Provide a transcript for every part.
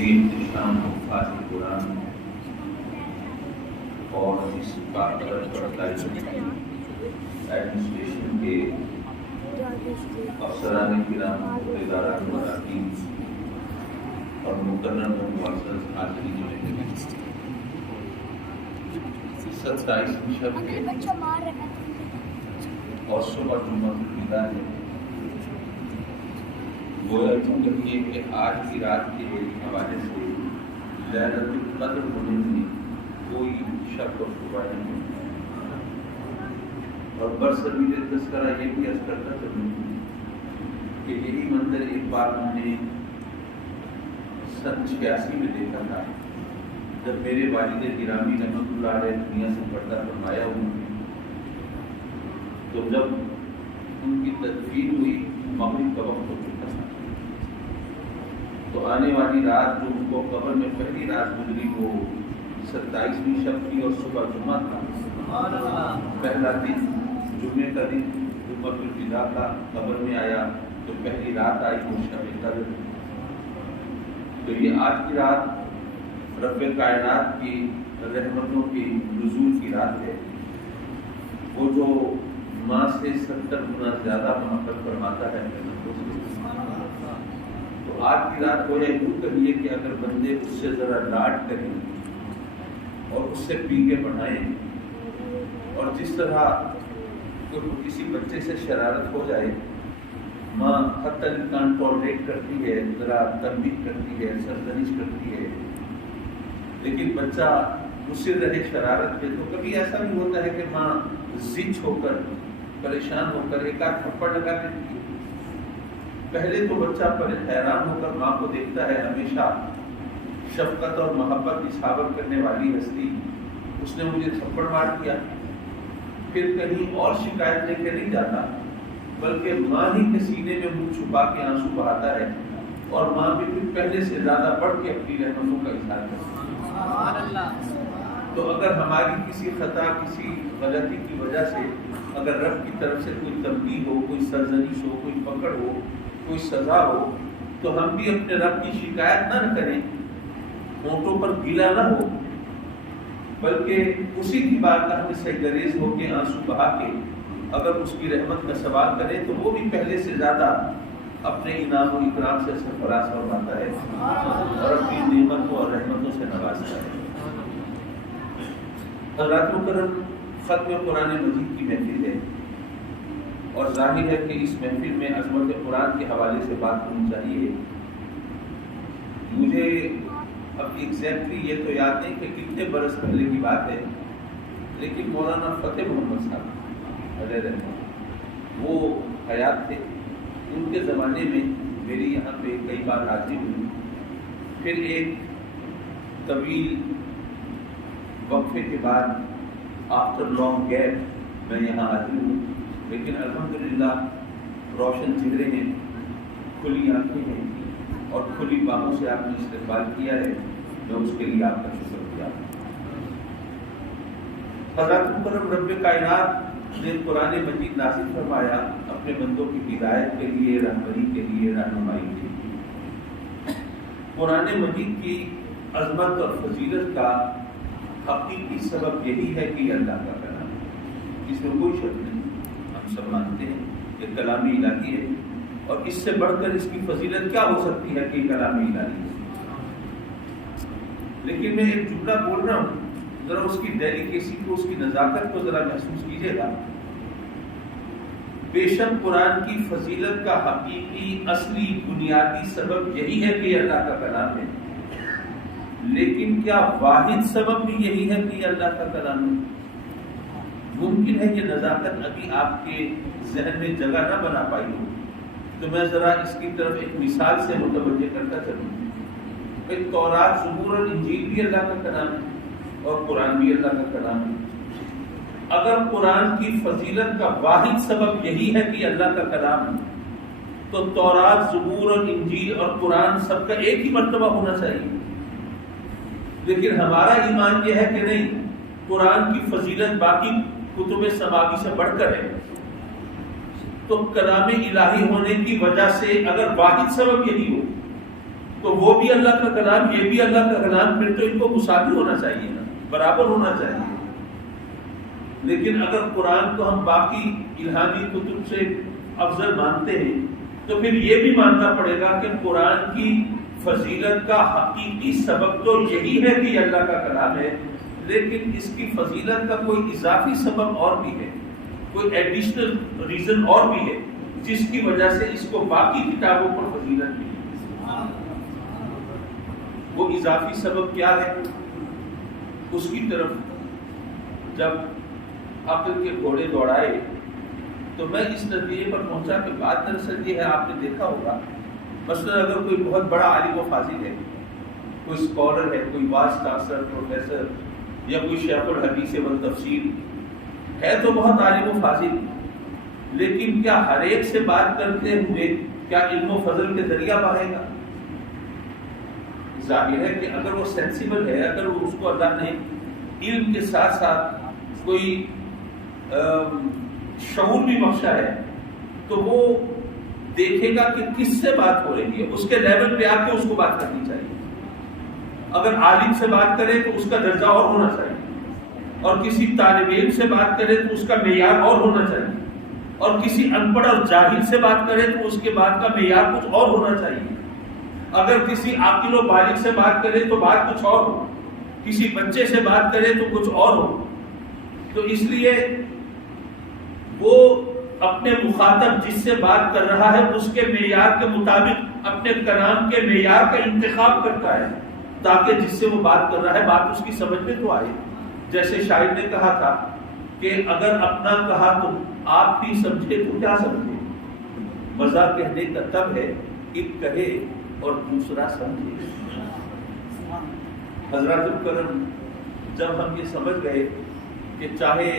احتشام حفاظ قرآن اور اس کارکرد ایڈمنسٹریشن کے افسران کرام، ادارات مراکین اور مقرر معزز حاضرین میں 27 شب ہے اور صبح جمعہ الوداع ہے۔ گویا یوں کہیے کہ آج کی رات کے حوالے سے لیلۃ القدر ہونے میں کوئی شک و شبہ نہیں، اور برصغیر تذکرہ یہ بھی عرض کرتا چلوں کہ یہی منظر ایک بار ہم نے سن 86 میں دیکھا تھا، جب میرے والد گرامی رحمۃ اللہ علیہ دنیا سے پردہ فرمایا ہوئے، تو جب ان کی تدفین ہوئی مغرب کا وقت ہو چکا تھا، تو آنے والی رات جو ان کو قبر میں پہلی رات گزری وہ 27ویں شب کی اور صبح جمعہ تھا، پہلا دن جمعے کا دن جمعہ الوداع کا قبر میں آیا تو پہلی رات آئی وہ شب قدر۔ تو یہ آج کی رات رب کائنات کی رحمتوں کی نزول کی رات ہے، وہ جو ماں سے 70 گنا زیادہ محبت فرماتا ہے تو آج کی رات کو یہ یوں کہیے کہ اگر بندے اس سے ذرا لاڈ کریں اور اس سے پی کے بڑھائیں، اور جس طرح کسی بچے سے شرارت ہو جائے ماں حتی الامکان ٹالریٹ کرتی ہے، ذرا تنبیہ کرتی ہے، سرزنش کرتی ہے، لیکن بچہ مصر رہے شرارت پہ، تو کبھی ایسا بھی ہوتا ہے کہ ماں زچ ہو کر پریشان ہو کر ایک آدھ تھپڑ لگا دیتی ہے۔ پہلے تو بچہ پر حیران ہو کر ماں کو دیکھتا ہے، ہمیشہ شفقت اور محبت اظہار کرنے والی ہستی، اس نے مجھے تھپڑ مار دیا، پھر کہیں اور شکایت لے کے نہیں جاتا، بلکہ ماں ہی کے سینے میں منہ چھپا کے آنسو بہاتا ہے، اور ماں بھی پھر پہلے سے زیادہ بڑھ کے اپنی رحمتوں کا اظہار کرتی ہے۔ تو اگر ہماری کسی خطا، کسی غلطی کی وجہ سے اگر رب کی طرف سے کوئی تنبیہ ہو، کوئی سرزنش ہو، کوئی پکڑ ہو، کوئی سزا ہو، تو ہم بھی اپنے رب کی شکایت نہ کریں، ہونٹوں پر گیلا نہ ہو، بلکہ اسی کی بارگاہ میں سجدریز ہو کے آنسو بہا کے اگر اس کی رحمت کا سوال کریں تو وہ بھی پہلے سے زیادہ اپنے انعام و اکرام سے سرفراز فرماتا ہے اور اپنی نعمتوں اور رحمتوں سے نوازتا ہے۔ حضرات مکرم، ختم قرآن مجید کی محفل ہے، اور ظاہر ہے کہ اس محفل میں عظمت قرآن کے حوالے سے بات ہونی چاہیے۔ مجھے اب ایگزیکٹلی یہ تو یاد نہیں کہ کتنے برس پہلے کی بات ہے، لیکن مولانا فتح محمد صاحب علیہ رحمۃ وہ حیات تھے، ان کے زمانے میں میری یہاں پہ کئی بار حاضری ہوئی، پھر ایک طویل وقفے کے بعد آفٹر لانگ گیپ میں یہاں حاضر ہوں، لیکن الحمدللہ روشن چہرے ہیں، کھلی آنکھیں ہیں اور کھلی باہوں سے آپ نے استقبال کیا ہے، میں اس کے لیے آپ کا شکر گزار ہوں۔ حضرت مکرم رب کائنات نے قرآن مجید نازل فرمایا اپنے بندوں کی ہدایت کے لیے، رہبری کے لیے، رہنمائی کے لیے۔ قرآن مجید کی عظمت اور فضیلت کا حقیقی سبب یہی ہے کہ یہ اللہ کا کلام ہے، اس میں کوئی شک نہیں، ہم سب مانتے ہیں کہ کلام الہی ہے، اور اس سے بڑھ کر اس کی فضیلت کیا ہو سکتی ہے کہ کلام الہی ہے۔ لیکن میں ایک جملہ بول رہا ہوں، ذرا اس کی ڈیلیکیسی کو، اس کی نزاکت کو ذرا محسوس کیجیے گا۔ بے شک قرآن کی فضیلت کا حقیقی اصلی بنیادی سبب یہی ہے کہ یہ اللہ کا کلام ہے، لیکن کیا واحد سبب بھی یہی ہے کہ یہ اللہ کا کلام ہے؟ ممکن ہے کہ نزاکت ابھی آپ کے ذہن میں جگہ نہ بنا پائی ہو، تو میں ذرا اس کی طرف ایک مثال سے متوجہ کرتا چلوں۔ تورات، زبور اور انجیل بھی اللہ کا کلام ہے اور قرآن بھی اللہ کا کلام ہے۔ اگر قرآن کی فضیلت کا واحد سبب یہی ہے کہ اللہ کا کلام ہے، تو تورات، زبور اور انجیل اور قرآن سب کا ایک ہی مرتبہ ہونا چاہیے، لیکن ہمارا ایمان یہ ہے کہ نہیں، قرآن کی فضیلت باقی کتب سماوی سے بڑھ کر ہے۔ تو کلام الہی ہونے کی وجہ سے اگر واحد سبب یہی ہو تو وہ بھی اللہ کا کلام، یہ بھی اللہ کا کلام، پھر تو ان کو مساوی ہونا چاہیے نا، برابر ہونا چاہیے۔ لیکن اگر قرآن کو ہم باقی الہامی کتب سے افضل مانتے ہیں تو پھر یہ بھی ماننا پڑے گا کہ قرآن کی فضیلت کا حقیقی سبب تو یہی ہے کہ یہ اللہ کا کلام ہے، لیکن اس کی فضیلت کا کوئی اضافی سبب اور بھی ہے، کوئی ایڈیشنل ریزن اور بھی ہے جس کی وجہ سے اس کو باقی کتابوں پر فضیلت ملی۔ وہ اضافی سبب کیا ہے؟ اس کی طرف جب عقل کے گھوڑے دوڑائے تو میں اس نتیجے پر پہنچا کہ بات دراصل یہ ہے، آپ نے دیکھا ہوگا مثلا اگر کوئی بہت بڑا عالم و فاضل ہے، کوئی اسکالر ہے، کوئی وائس چانسلر، پروفیسر، یا کوئی شیخ الحدیث والتفسیر ہے تو بہت عالم و فاضل، لیکن کیا ہر ایک سے بات کرتے ہوئے کیا علم و فضل کے ذریعہ بڑھے گا؟ ظاہر ہے کہ اگر وہ سینسیبل ہے، اگر وہ اس کو اللہ نے علم کے ساتھ ساتھ کوئی شعور بھی بخشا ہے تو وہ دیکھے گا کہ کس سے بات ہو رہی ہے، اس کے لیول پہ آ کے اس کو بات کرنی چاہیے۔ اگر عالم سے بات کرے تو اس کا درجہ اور ہونا چاہیے، اور کسی طالب علم سے بات کرے تو اس کا معیار اور ہونا چاہیے، اور کسی ان پڑھ اور جاہل سے بات کرے تو اس کے بات کا معیار کچھ اور ہونا چاہیے۔ اگر کسی عاقل و بالغ سے بات کرے تو بات کچھ اور ہو، کسی بچے سے بات کرے تو کچھ اور ہو۔ تو اس لیے وہ اپنے مخاطب جس سے بات کر رہا ہے اس کے معیار کے مطابق اپنے کلام کے معیار کا انتخاب کرتا ہے، تاکہ جس سے وہ بات کر رہا ہے بات اس کی سمجھ میں تو آئے۔ جیسے شاعر نے کہا تھا کہ اگر اپنا کہا تو آپ ہی سمجھے تو کیا سمجھے، مزہ کہنے کا تب ہے ایک کہے اور دوسرا سمجھے۔ حضرات کرم جب ہم یہ سمجھ گئے کہ چاہے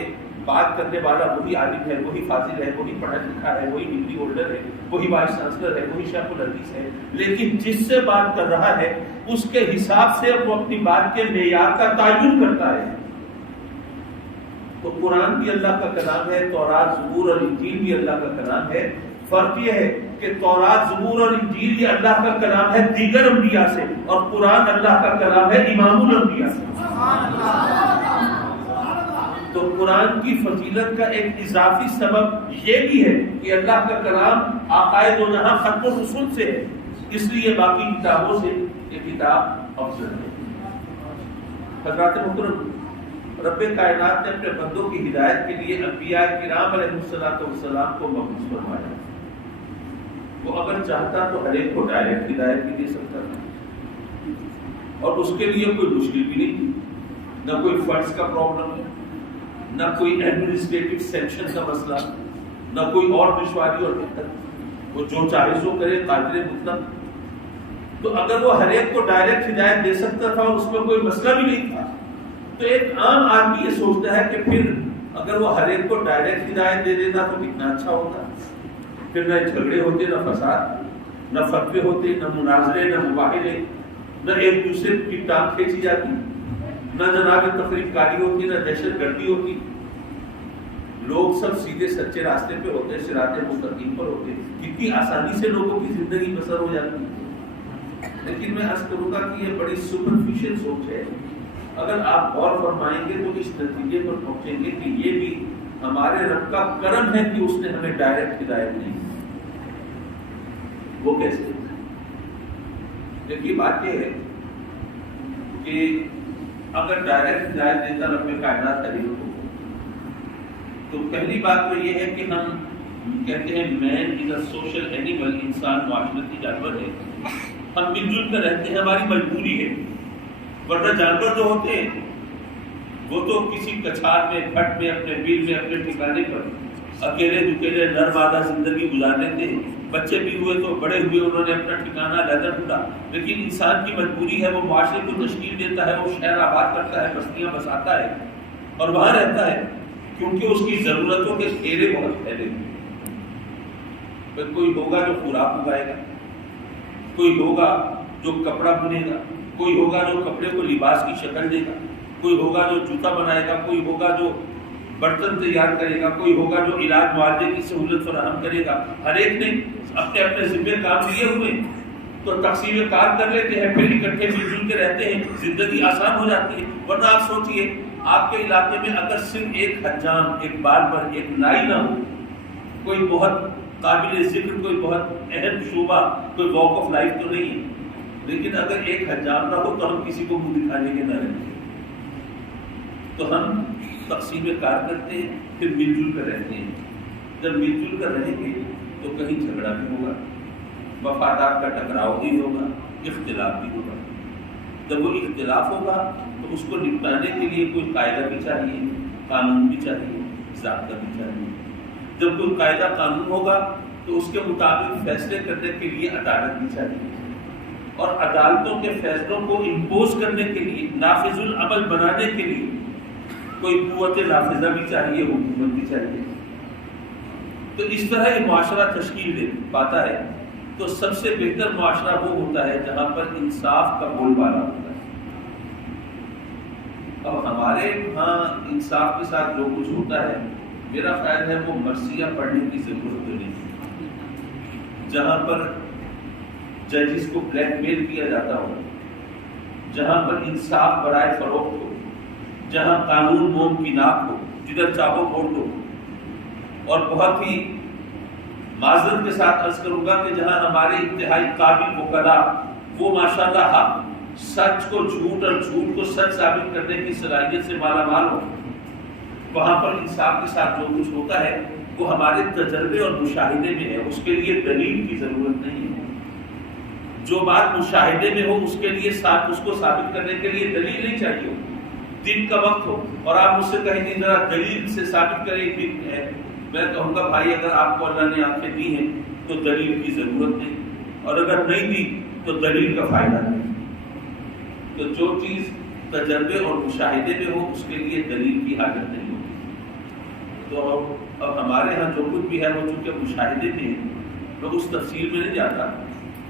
بات کرنے والا وہی عالم ہے، وہی فاضل ہے، وہی پڑھا لکھا ہے، وہی ڈگری ہولڈر ہے، وہی وائس چانسلر ہے، وہی شیخ الحدیث ہے، لیکن جس سے بات کر رہا ہے اس کے حساب سے وہ اپنی بات کے معیار کا تعین کرتا ہے۔ تو قرآن بھی اللہ کا کلام ہے، تورات، زبور اور انجیل بھی اللہ کا کلام ہے۔ فرق یہ ہے کہ تورات، زبور اور انجیل یہ اللہ کا کلام ہے دیگر انبیاء سے، اور قرآن اللہ کا کلام ہے امام الانبیاء سے۔ تو قرآن کی فضیلت کا ایک اضافی سبب یہ بھی ہے کہ اللہ کا کلام آقائے دو جہاں ختم الرسول سے ہے، اس لیے باقی کتابوں سے یہ کتاب افضل ہے۔ حضرات محترم، رب کائنات نے اپنے بندوں کی ہدایت کے لیے انبیاء کرام علیہ السلام کو مبعوث فرمایا۔ وہ اگر چاہتا تو ہر ایک کو ڈائریکٹ ہدایت بھی دے سکتا تھا، اور اس کے لیے کوئی مشکل بھی نہیں تھی، نہ کوئی فنڈز کا پرابلم ہے، نہ کوئی ایڈمنسٹریٹو سینکشن کا مسئلہ، نہ کوئی اور دشواری اور دقت، وہ جو چاہے سو کرے، قادر مطلق۔ تو اگر وہ ہر ایک کو ڈائریکٹ ہدایت دے سکتا تھا اور اس میں کوئی مسئلہ بھی نہیں تھا، تو ایک عام آدمی یہ سوچتا ہے کہ پھر اگر وہ ہر ایک کو ڈائریکٹ ہدایت دے دیتا تو کتنا اچھا ہوتا، پھر نہ جھگڑے ہوتے، نہ فساد، نہ فتوے ہوتے، نہ مناظرے، نہ مباحثے، نہ ایک دوسرے کی ٹانگ کھینچی جاتی، نہ جناب تفریق کاری ہوتی، نہ دہشت گردی ہوتی، لوگ سب سیدھے سچے راستے پہ ہوتے، صراط مستقیم پر ہوتے، کتنی آسانی سے لوگوں کی زندگی بسر ہو جاتی۔ لیکن میں عرض کروں گا کہ یہ بڑی سپرفیشل سوچ ہے۔ اگر آپ غور فرمائیں گے تو اس نتیجے پر پہنچیں گے کہ یہ بھی ہمارے رب کا کرم ہے کہ اس نے ہمیں ڈائریکٹ ہدایت نہیں دی۔ وہ کیسے؟ دیکھیے بات یہ ہے کہ اگر ڈائریکٹ ہدایت دیتا رب کائنات علیہ کو، تو پہلی بات تو یہ ہے کہ ہم کہتے ہیں مین از اے سوشل اینیمل، انسان معاشرتی جانور ہے، ہم مل جل کر رہتے ہیں، ہماری مجبوری ہے، ورنہ جانور جو ہوتے ہیں وہ تو کسی کچھار میں، پھٹ میں، اپنے بل میں، اپنے ٹھکانے پر اکیلے دکیلے نر مادہ زندگی گزار لیتے ہیں، بچے بھی ہوئے تو بڑے ہوئے انہوں نے اپنا ٹھکانہ علیحدہ ڈھونڈا۔ لیکن انسان کی مجبوری ہے، وہ معاشرے کو تشکیل دیتا ہے، وہ شہر آباد کرتا ہے، بستیاں بساتا ہے اور وہاں رہتا ہے، کیونکہ اس کی ضرورتوں کے گھیرے بہت پھیلے ہوئے۔ کوئی ہوگا جو خوراک اگائے گا، کوئی ہوگا جو کپڑا بنے گا، کوئی ہوگا جو کپڑے کو لباس کی شکل دے گا، کوئی ہوگا جو جوتا بنائے گا، کوئی ہوگا جو برتن تیار کرے گا، کوئی ہوگا جو علاج معالجے کی سہولت فراہم کرے گا۔ ہر ایک نے اپنے اپنے ذمہ کام لیے ہوئے، تو تقسیم کار کر لیتے ہیں، پھر اکٹھے مل جل کے رہتے ہیں، زندگی آسان ہو جاتی ہے۔ ورنہ آپ سوچئے آپ کے علاقے میں اگر صرف ایک حجام، ایک باربر، ایک نائی نہ ہو، کوئی بہت قابل ذکر، کوئی بہت اہم شعبہ، کوئی واک آف لائف تو نہیں ہے، لیکن اگر ایک حجام نہ ہو تو ہم کسی کو منہ دکھانے کے نہ رہتے، تو ہم تقسیم کار کرتے ہیں، پھر مل جل کر رہتے ہیں۔ جب مل جل کر رہیں گے تو کہیں جھگڑا بھی ہوگا، مفادات کا ٹکراؤ بھی ہوگا، اختلاف بھی ہوگا۔ جب وہ اختلاف ہوگا تو اس کو نپٹانے کے لیے کوئی قاعدہ بھی چاہیے، قانون بھی چاہیے، ضابطہ بھی چاہیے۔ جب کوئی قاعدہ قانون ہوگا تو اس کے مطابق فیصلے کرنے کے لیے عدالت بھی چاہیے، اور عدالتوں کے فیصلوں کو امپوز کرنے کے لیے، نافذ العمل بنانے کے لیے کوئی قوت نافذہ بھی چاہیے، حکومت بھی چاہیے۔ تو اس طرح یہ معاشرہ تشکیل دے پاتا ہے۔ تو سب سے بہتر معاشرہ وہ ہوتا ہے جہاں پر انصاف کا بول بالا ہوتا ہے۔ اب ہمارے ہاں انصاف کے ساتھ جو کچھ ہوتا ہے، میرا خیال ہے وہ مرثیہ پڑھنے کی ضرورت نہیں ہے۔ جہاں پر ججز کو بلیک میل کیا جاتا ہو، جہاں پر انصاف برائے فروخت ہو، جہاں قانون موم کی ناک ہو، جدھر چاہو ووٹ دو، اور بہت ہی معذرت کے ساتھ عرض کروں گا کہ جہاں ہمارے انتہائی قابل وکلاء وہ ماشاءاللہ سچ کو جھوٹ اور جھوٹ کو سچ ثابت کرنے کی صلاحیت سے مالا مال ہو، وہاں پر انصاف کے ساتھ جو کچھ ہوتا ہے وہ ہمارے تجربے اور مشاہدے میں ہے، اس کے لیے دلیل کی ضرورت نہیں ہے۔ جو بات مشاہدے میں ہو اس کے لیے اس کو ثابت کرنے کے لیے دلیل نہیں چاہیے۔ دن کا وقت ہو اور آپ مجھ سے کہیں گے ذرا دلیل سے ثابت کریں دن ہے، میں کہوں گا بھائی اگر آپ کو اللہ نے آنکھیں دی ہیں تو دلیل کی ضرورت نہیں، اور اگر نہیں دی تو دلیل کا فائدہ نہیں۔ تو جو چیز تجربے اور مشاہدے میں ہو اس کے لیے دلیل کی حاجت نہیں ہوتی۔ تو اب ہمارے ہاں جو کچھ بھی ہے وہ چونکہ مشاہدے میں ہے، میں اس تفصیل میں نہیں جاتا،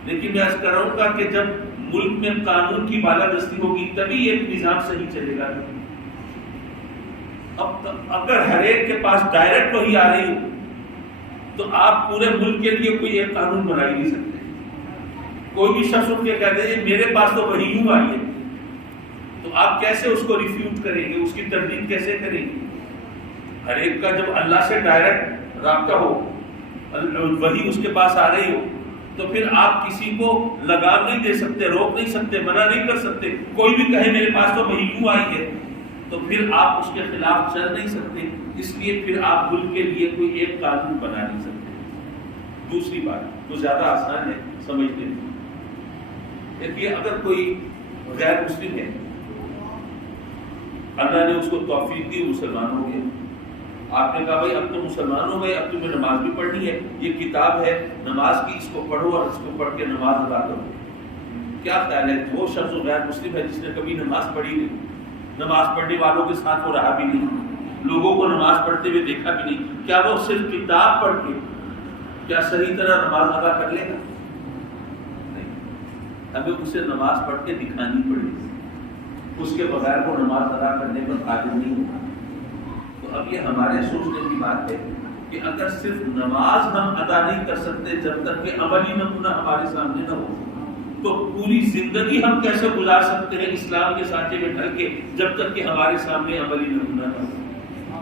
لیکن میں عرض کر رہا ہوں گا کہ جب ملک میں قانون کی بالادستی ہوگی تبھی ایک نظام صحیح چلے گا۔ اب اگر ہر ایک کے پاس ڈائریکٹ وہی آ رہی ہو تو آپ پورے ملک کے لیے کوئی ایک قانون بنا ہی نہیں سکتے۔ کوئی بھی شخص اٹھ کے کہتے ہیں میرے پاس تو وہی یوں آئی ہے، تو آپ کیسے اس کو ریفیوٹ کریں گے، اس کی تردید کیسے کریں گے؟ ہر ایک کا جب اللہ سے ڈائریکٹ رابطہ ہو، وہی اس کے پاس آ رہی ہو، تو پھر آپ کسی کو لگام نہیں دے سکتے، روک نہیں سکتے، منع نہیں کر سکتے۔ کوئی بھی کہے میرے پاس تو وہی یوں آئی ہے تو پھر آپ اس کے خلاف چل نہیں سکتے، اس لیے پھر آپ ملک کے لیے کوئی ایک قانون بنا نہیں سکتے۔ دوسری بات وہ زیادہ آسان ہے سمجھنے میں، دیکھیے اگر کوئی غیر مسلم ہے، اللہ نے اس کو توفیق دی، مسلمان ہو گیا، آپ نے کہا بھائی اب تو مسلمان ہو گئے، اب تمہیں نماز بھی پڑھنی ہے، یہ کتاب ہے نماز کی، اس کو پڑھو اور اس کو پڑھ کے نماز ادا کرو۔ کیا خیال ہے وہ شخص غیر مسلم ہے جس نے کبھی نماز پڑھی نہیں، نماز پڑھنے والوں کے ساتھ وہ رہا بھی نہیں، لوگوں کو نماز پڑھتے ہوئے دیکھا بھی نہیں، کیا وہ صرف کتاب پڑھ کے کیا صحیح طرح نماز ادا کر لے گا؟ نہیں، ہمیں اسے نماز پڑھ کے دکھانی پڑے گی، اس کے بغیر وہ نماز ادا کرنے پر قادر نہیں ہوگا۔ تو اب یہ ہمارے سوچنے کی بات ہے کہ اگر صرف نماز ہم ادا نہیں کر سکتے جب تک کہ عملی نمونہ ہمارے سامنے نہ ہو، تو پوری زندگی ہم کیسے گزار سکتے ہیں اسلام کے سانچے میں ڈھل کے جب تک کہ ہمارے سامنے عملی نمونہ نہ ہو؟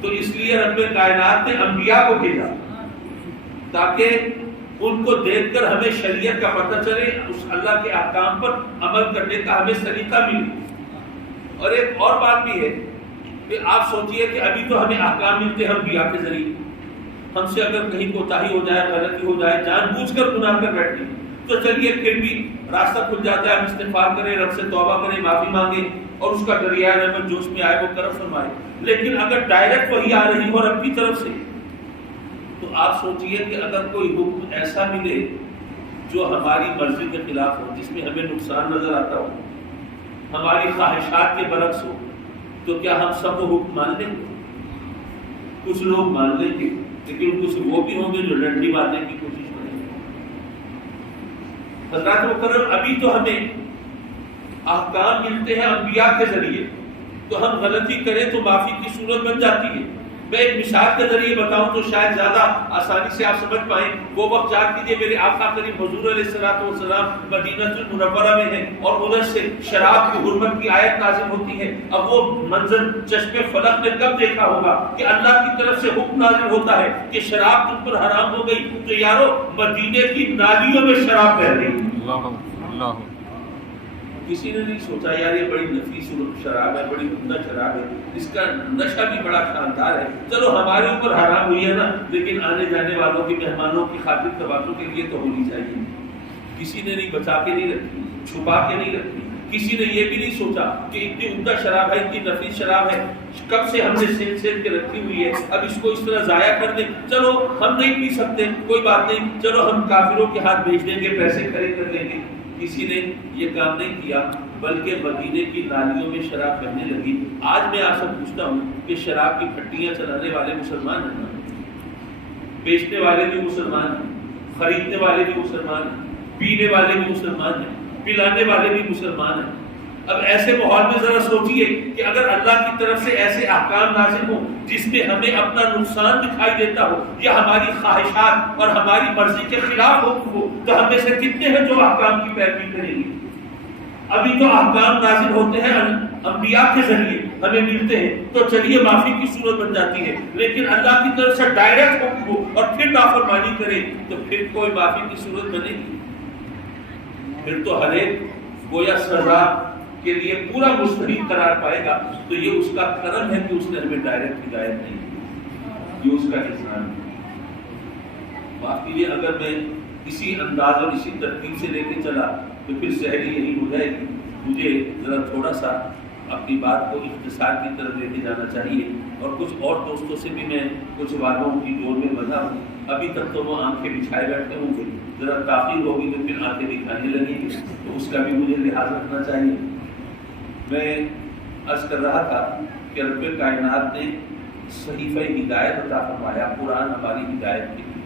تو اس لیے رب کائنات نے انبیاء کو بھیجا تاکہ ان کو دیکھ کر ہمیں شریعت کا پتہ چلے، اس اللہ کے احکام پر عمل کرنے کا ہمیں طریقہ ملے۔ اور ایک اور بات بھی ہے کہ آپ سوچئے کہ ابھی تو ہمیں احکام ملتے ہیں انبیاء کے ذریعے، ہم سے اگر کہیں کوتاہی ہو جائے، غلطی ہو جائے، جان بوجھ کر گناہ کر بیٹھے تو چلیے پھر بھی راستہ کھل جاتا ہے، ہم استغفار کریں، رب سے توبہ کریں، معافی مانگیں اور اس کا دریائے رحمت جو اس میں آئے وہ کرم فرمائے۔ لیکن اگر ڈائریکٹ وہی آ رہی ہو رب کی طرف سے تو آپ سوچئے کہ اگر کوئی حکم ایسا ملے جو ہماری مرضی کے خلاف ہو، جس میں ہمیں نقصان نظر آتا ہو، ہماری خواہشات کے برعکس ہو، تو کیا ہم سب وہ حکم مان لیں گے؟ کچھ لوگ مان لیں گے، لیکن کچھ وہ بھی ہوں گے جو ڈنڈی مارنے کی کوشش کریں گے۔ حضرات مکرم ابھی تو ہمیں احکام ملتے ہیں انبیاء کے ذریعے، تو ہم غلطی کریں تو معافی کی صورت بن جاتی ہے، میں ایک مثال کے ذریعے بتاؤں تو شاید زیادہ آسانی سے آپ سمجھ پائیں. وہ وقت یاد کیجیے میرے آقا کریم حضور علیہ السلام مدینہ المنورہ میں ہیں اور ادھر سے شراب کی حرمت کی آیت نازل ہوتی ہے. اب وہ منظر چشم فلک نے کب دیکھا ہوگا کہ اللہ کی طرف سے حکم نازل ہوتا ہے کہ شراب تم پر حرام ہو گئی. تو یارو مدینے کی نالیوں میں شراب بہ رہی. اللہ کسی نے نہیں سوچا یار یہ بڑی نفیس شراب ہے, بڑی عمدہ شراب ہے, اس کا نشہ بھی بڑا شاندار ہے, چلو ہمارے اوپر حرام ہوئی ہے نا, لیکن آنے جانے والوں کے مہمانوں کی خاطر توازن کے لیے تو ہونی چاہیے. کسی نے نہیں بچا کے نہیں رکھی, چھپا کے نہیں رکھی. کسی نے یہ بھی نہیں سوچا کہ اتنی عمدہ شراب ہے, اتنی نفیس شراب ہے, کب سے ہم نے سین کے رکھی ہوئی ہے, اب اس کو اس طرح ضائع کر دیں. چلو ہم نہیں پی سکتے, کوئی بات نہیں, چلو ہم کافروں کے ہاتھ بھیج دیں گے, پیسے خرید کر دیں گے. کسی نے یہ کام نہیں کیا, بلکہ مدینے کی نالیوں میں شراب بہنے لگی. آج میں آپ سے پوچھتا ہوں کہ شراب کی پھٹیاں چلانے والے مسلمان ہیں نا, بیچنے والے بھی مسلمان ہیں, خریدنے والے بھی مسلمان ہیں, پینے والے بھی مسلمان ہیں, پلانے والے بھی مسلمان ہیں. اب ایسے ماحول میں ذرا سوچئے کہ اگر اللہ کی طرف سے ایسے احکام نازل ہوں جس میں ہمیں اپنا نقصان دکھائی دیتا ہو یا ہماری خواہشات اور ہماری مرضی کے خلاف ہو, تو ہم میں سے کتنے ہیں جو احکام کی پیروی کریں گے؟ ابھی تو احکام نازل ہوتے ہیں انبیاء کے ذریعے ہمیں ملتے ہیں تو چلیے معافی کی صورت بن جاتی ہے, لیکن اللہ کی طرف سے ڈائریکٹ حکم ہو اور پھر نافرمانی کرے تو پھر کوئی معافی کی صورت بنے گی؟ پھر تو ہر ایک گویا سزا کے لیے پورا مستحق قرار پائے گا. تو یہ اس کا کرم ہے کہ اس نے ہمیں ڈائریکٹ ہدایت نہیں دی, یہ اس کا احسان ہے. معاف کیجیے اگر میں اسی انداز اور اسی ترتیب سے لے کے چلا تو پھر سحری یہی ہو جائے گی. مجھے ذرا تھوڑا سا اپنی بات کو اختصار کی طرف لے کے جانا چاہیے, اور کچھ اور دوستوں سے بھی میں کچھ باتوں کی ڈور میں بندھا ہوں. ابھی تک تو وہ آنکھیں بچھائے بیٹھے ہوں گے, ذرا تاخیر ہوگی تو پھر آنکھیں دکھانے لگیں گی, تو اس کا بھی مجھے لحاظ رکھنا چاہیے. میں عرض کر رہا تھا کہ رب کائنات نے صحیفہ ہدایت عطا فرمایا, قرآن ہماری ہدایت کے لیے.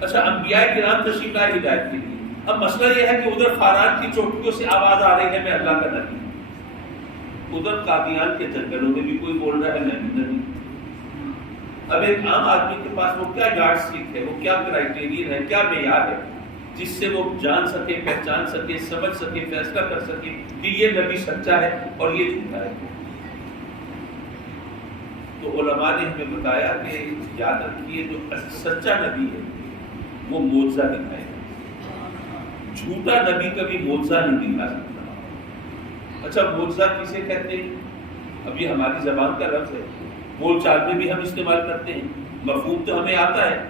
اچھا, انبیاء کرام تشریف لائے ہدایت کے لیے. اب مسئلہ یہ ہے کہ ادھر فاران کی چوٹیوں سے آواز آ رہی ہے میں اللہ کا نبی, ادھر قادیان کے جنگلوں میں بھی کوئی بول رہا ہے میں بھی نبی. اب ایک عام آدمی کے پاس وہ کیا یارڈ اسٹک ہے, وہ کیا کرائٹیرین ہے, کیا معیار ہے جس سے وہ جان سکے, پہچان سکے, سمجھ سکے, فیصلہ کر سکے کہ یہ نبی سچا ہے اور یہ جھوٹا ہے؟ تو علماء نے ہمیں بتایا کہ یاد رکھیے جو سچا نبی ہے وہ معجزہ دکھائے گا, جھوٹا نبی کبھی معجزہ نہیں دکھا سکتا. اچھا, معجزہ کسے کہتے ہیں؟ اب یہ ہماری زبان کا لفظ ہے, بول چال میں بھی ہم استعمال کرتے ہیں, مفہوم تو ہمیں آتا ہے.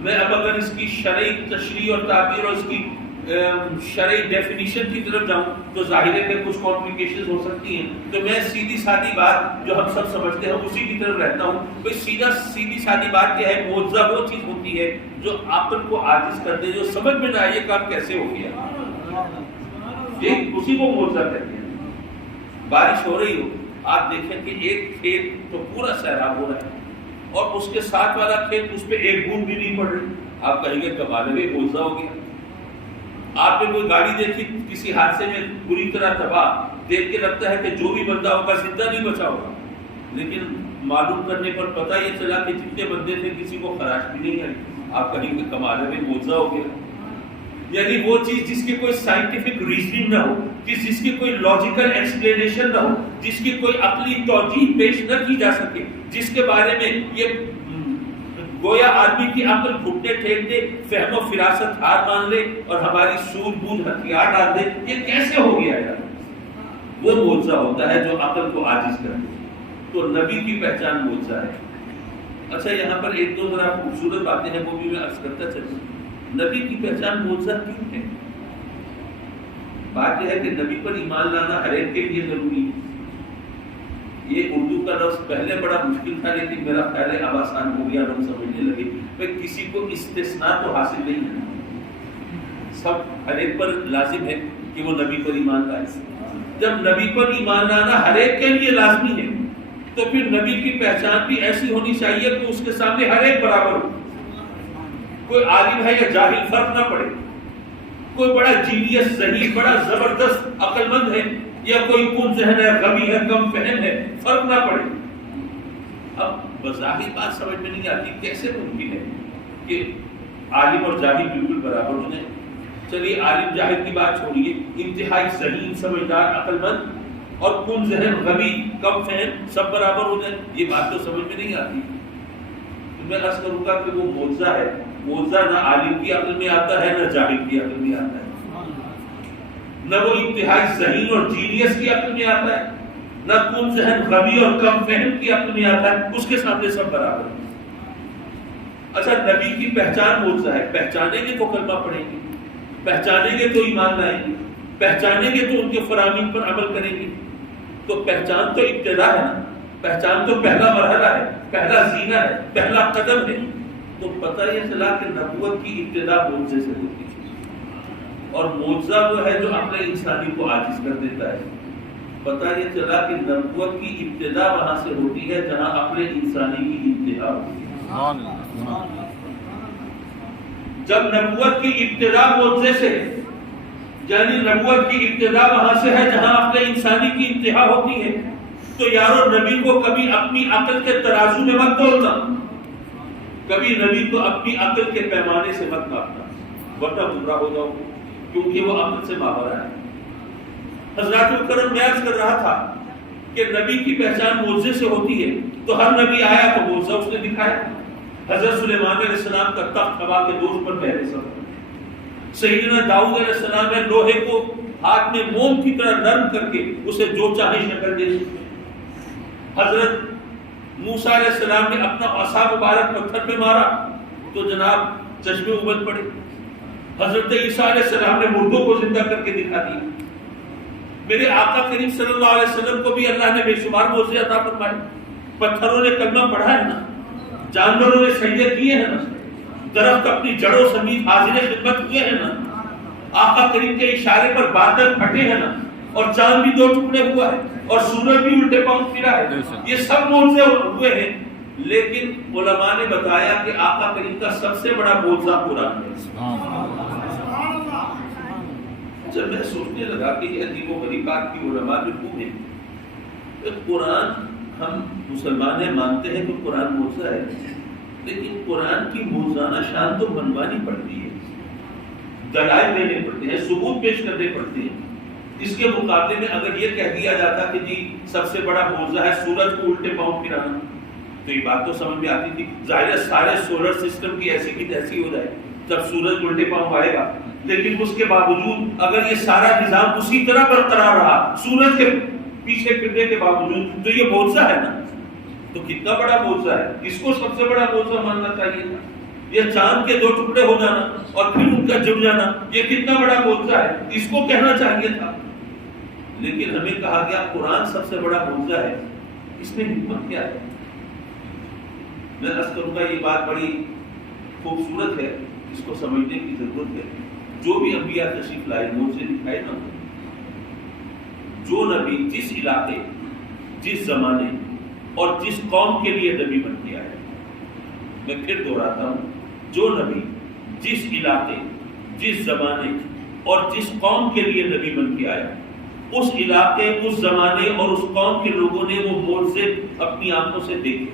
میں اب اگر اس کی شرعی تشریح اور تعبیر اور اس کی شرعی ڈیفینیشن کی طرف جاؤں تو ظاہر ہے کہ کچھ کمپلیکیشنز ہو سکتی ہیں, تو میں سیدھی سادھی بات جو ہم سب سمجھتے ہیں اسی کی طرف رہتا ہوں. کوئی سیدھی سادھی بات کیا ہے؟ معجزہ وہ چیز ہوتی ہے جو عقل کو عاجز کر دے, جو سمجھ میں نہ آئے یہ کام کیسے ہو گیا, یہ اسی کو معجزہ کہتے ہیں. بارش ہو رہی ہو, آپ دیکھیں کہ ایک کھیت تو پورا سیراب ہو رہا ہے اور اس کے ساتھ والا کھیت اس پہ ایک بوند بھی نہیں پڑ رہی, آپ کہیں گے کمال ہے, معجزہ ہو گیا. آپ نے کوئی گاڑی دیکھی کسی حادثے میں بری طرح تباہ, دیکھ کے لگتا ہے کہ جو بھی بندہ ہوگا زندہ نہیں بچا ہوگا, لیکن معلوم کرنے پر پتہ یہ چلا کہ جتنے بندے تھے کسی کو خراش بھی نہیں آئی. آپ کہیں گے کمال ہے, معجزہ ہو گیا. یعنی وہ چیز جس کی کوئی سائنٹیفک ریزننگ نہ ہو, جس کی کوئی لاجیکل ایکسپلینیشن نہ ہو, جس کی کوئی عقلی توجیہ پیش نہ کی جا سکے, جس کے بارے میں یہ گویا آدمی کی عقل گھٹنے ٹھیک دے, فہم و فراست ہار مان لے اور ہماری سوجھ بوجھ ہتھیار ڈال دے, یہ کیسے ہو گیا یار؟ وہ معجزہ ہوتا ہے جو عقل کو عاجز کر دے. تو نبی کی پہچان معجزہ ہے. اچھا, یہاں پر ایک دو ذرا خوبصورت باتیں ہیں وہ بھی میں عرض کرتا چلوں. نبی کی پہچان معجزہ کیوں ہے؟ بات یہ ہے کہ نبی پر ایمان لانا ہر ایک کے لیے ضروری ہے. یہ اردو کا لفظ پہلے بڑا مشکل تھا, لیکن میرا خیال ہے اب آسان ہو گیا, لوگ سمجھنے لگے. پھر کسی کو استثناء تو حاصل نہیں ہے, سب ہر ایک پر لازم ہے کہ وہ نبی پر ایمان لائے. جب نبی پر ایمان لانا ہر ایک کے لیے لازمی ہے تو پھر نبی کی پہچان بھی ایسی ہونی چاہیے کہ اس کے سامنے ہر ایک برابر ہو. کوئی عالم ہے یا جاہل فرق نہ پڑے, کوئی بڑا جینیس ذہین بڑا زبردست عقل مند ہے یا کوئی کم ذہن ہے, غبی ہے, کم فہم ہے, فرق نہ پڑے. اب بظاہر بات سمجھ میں نہیں آتی، کیسے ممکن ہے کہ عالم اور جاہل بالکل برابر ہو جائیں؟ چلیے عالم جاہل کی بات چھوڑیے، انتہائی ذہین سمجھدار عقل مند اور کن ذہن غبی کم فہم سب برابر ہو جائیں، یہ بات تو سمجھ میں نہیں آتی۔ تو میں عرض کروں گا کہ وہ معجزہ ہے، معجزہ نہ عالم کی عقل میں آتا ہے نہ جاہل کی عقل میں آتا ہے، نہ وہ انتہائی ذہین اور جینیس کی عقل میں آتا ہے، نہ کن ذہن غبی اور کم فہم کی عقل میں آتا ہے، اس کے سامنے سب برابر ہیں۔ اچھا نبی کی پہچان معجزہ ہے، پہچانیں گے تو کلمہ پڑھیں گے، پہچانیں گے تو ایمان لائیں گے، پہچانیں گے تو ان کے فرامین پر عمل کریں گے، تو پہچان تو ابتدا ہے نا، پہچان تو پہلا مرحلہ ہے، پہلا زینہ ہے، پہلا قدم ہے۔ تو پتہ یہ چلا کہ نبوت کی ابتدا معجزے سے ہوتی ہے، اور معجزہ وہ ہے جو عقل انسانی کو عاجز کر دیتا ہے۔ پتہ یہ چلا کہ نبوت کی ابتدا وہاں سے ہوتی ہے جہاں عقل انسانی کی انتہا ہوتی ہے۔ جب نبوت کی ابتدا معجزے سے، یعنی نبوت کی ابتدا وہاں سے ہے جہاں عقل انسانی کی انتہا ہوتی ہے، تو یارو نبی کو کبھی اپنی عقل کے ترازو میں مت تولنا، کبھی نبی کو اپنی عقل کے پیمانے سے مت ناپنا، ورنہ گمراہ ہو جاؤ گے، کیونکہ وہ عقل سے ماورا ہے۔ حضرات مکرم میں عرض کر رہا تھا کہ نبی کی پہچان معجزے سے ہوتی ہے، تو ہر نبی آیا تو معجزہ اس نے دکھایا۔ حضرت سلیمان علیہ السلام کا تخت ہوا کے دوش پر پہلے سب، سیدنا داؤد علیہ السلام نے لوہے کو ہاتھ میں موم کی طرح نرم کر کے اسے جو چاہے شکل دے دی۔ حضرت موسیٰ علیہ السلام نے اپنا عصا مبارک پتھر پہ مارا تو جناب چشمے ابل پڑے۔ حضرت عیسیٰ علیہ السلام نے مردوں کو زندہ کر کے دکھا دیا۔ میرے آقا کریم صلی اللہ علیہ وسلم کو بھی اللہ نے بے شمار معجزے عطا فرمائے۔ پتھروں نے کلمہ پڑھا ہے نا، جانوروں نے سجدے کیے ہیں نا، درخت اپنی جڑوں سمیت حاضر خدمت ہوئے ہیں نا، آقا کریم کے اشارے پر بادل پھٹے ہیں نا، اور چاند بھی 2 ٹکڑے ہوا ہے، اور سورج بھی الٹے پاؤں پھرا ہے۔ یہ سب معجزے ہوئے ہیں، لیکن علماء نے بتایا کہ آقا کریم کا سب سے بڑا معجزہ قرآن ہے۔ جب میں سوچنے لگا کہ یہ عجیب و غریب بات کی علماء نے کیوں ہے، کہ قرآن ہم مسلمان ہیں، مانتے ہیں کہ قرآن معجزہ ہے، لیکن قرآن کی معجزانہ شان تو منوانی پڑتی ہے، دلائل دینے پڑتے ہیں، ثبوت پیش کرنے پڑتے ہیں۔ اس کے مقابلے میں اگر یہ کہہ دیا جاتا کہ جی سب سے بڑا معجزہ ہے سورج کو الٹے پاؤں پھرانا، تو یہ بات تو سمجھ میں آتی تھی، ظاہر ہے سارے سولر سسٹم کی ایسی کی تیسی ہو جائے جب سورج الٹے پاؤں آئے گا، لیکن اس کے باوجود اگر یہ سارا نظام اسی طرح برقرار رہا سورج کے پیچھے پھرنے کے باوجود، تو یہ معجزہ ہے نا، تو کتنا بڑا معجزہ ہے، اس کو سب سے بڑا معجزہ ماننا چاہیے تھا۔ یہ چاند کے 2 ٹکڑے ہو جانا اور پھر ان کا جم جانا، یہ کتنا بڑا معجزہ ہے، اس کو کہنا چاہیے تھا، لیکن ہمیں کہا گیا قرآن سب سے بڑا معجزہ ہے۔ اس میں حکمت کیا ہے؟ میں عرض کروں گا یہ بات بڑی خوبصورت ہے، اس کو سمجھنے کی ضرورت ہے۔ جو بھی انبیاء تشریف لائے معجزے دکھائے نا، جو نبی جس علاقے، جس زمانے اور جس قوم کے لیے نبی بن کے آیا، میں پھر دہراتا ہوں، جو نبی جس علاقے، جس زمانے اور جس قوم کے لیے نبی بن کے آیا، اس علاقے، اس زمانے اور اس قوم کے لوگوں نے وہ معجزے اپنی آنکھوں سے دیکھے۔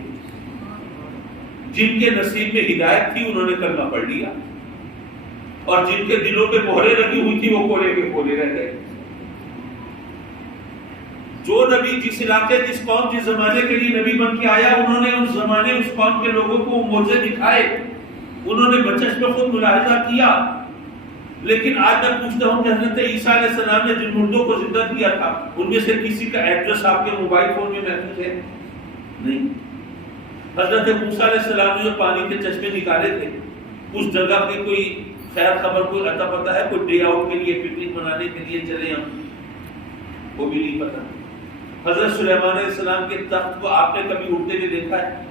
جن کے نصیب میں ہدایت تھی انہوں نے کلمہ پڑھ لیا، اور جن کے دلوں پہ مہریں لگی ہوئی تھی وہ کولے کے کولے رہ گئے۔ جو نبی جس علاقے، جس قوم، جس زمانے کے لیے نبی بن کے آیا، انہوں نے اس زمانے، اس قوم کے لوگوں کو معجزے دکھائے، انہوں نے بچشم خود ملاحظہ کیا۔ لیکن آج میں پوچھتا ہوں کہ حضرت عیسیٰ علیہ السلام نے جن مردوں کو زندہ کیا تھا، ان میں سے کسی کا ایڈریس آپ کے موبائل فون میں محفوظ ہے؟ نہیں۔ حضرت موسیٰ علیہ السلام نے جو پانی کے چشمے نکالے تھے، اس جگہ کی کوئی خیر خبر، کوئی عطا پتہ ہے؟ کوئی ڈے آؤٹ کے لیے، پکنک منانے کے لیے چلے ہم، وہ بھی نہیں پتہ۔ حضرت سلیمان علیہ السلام کے تخت کو آپ نے کبھی اٹھتے ہوئے دیکھا ہے؟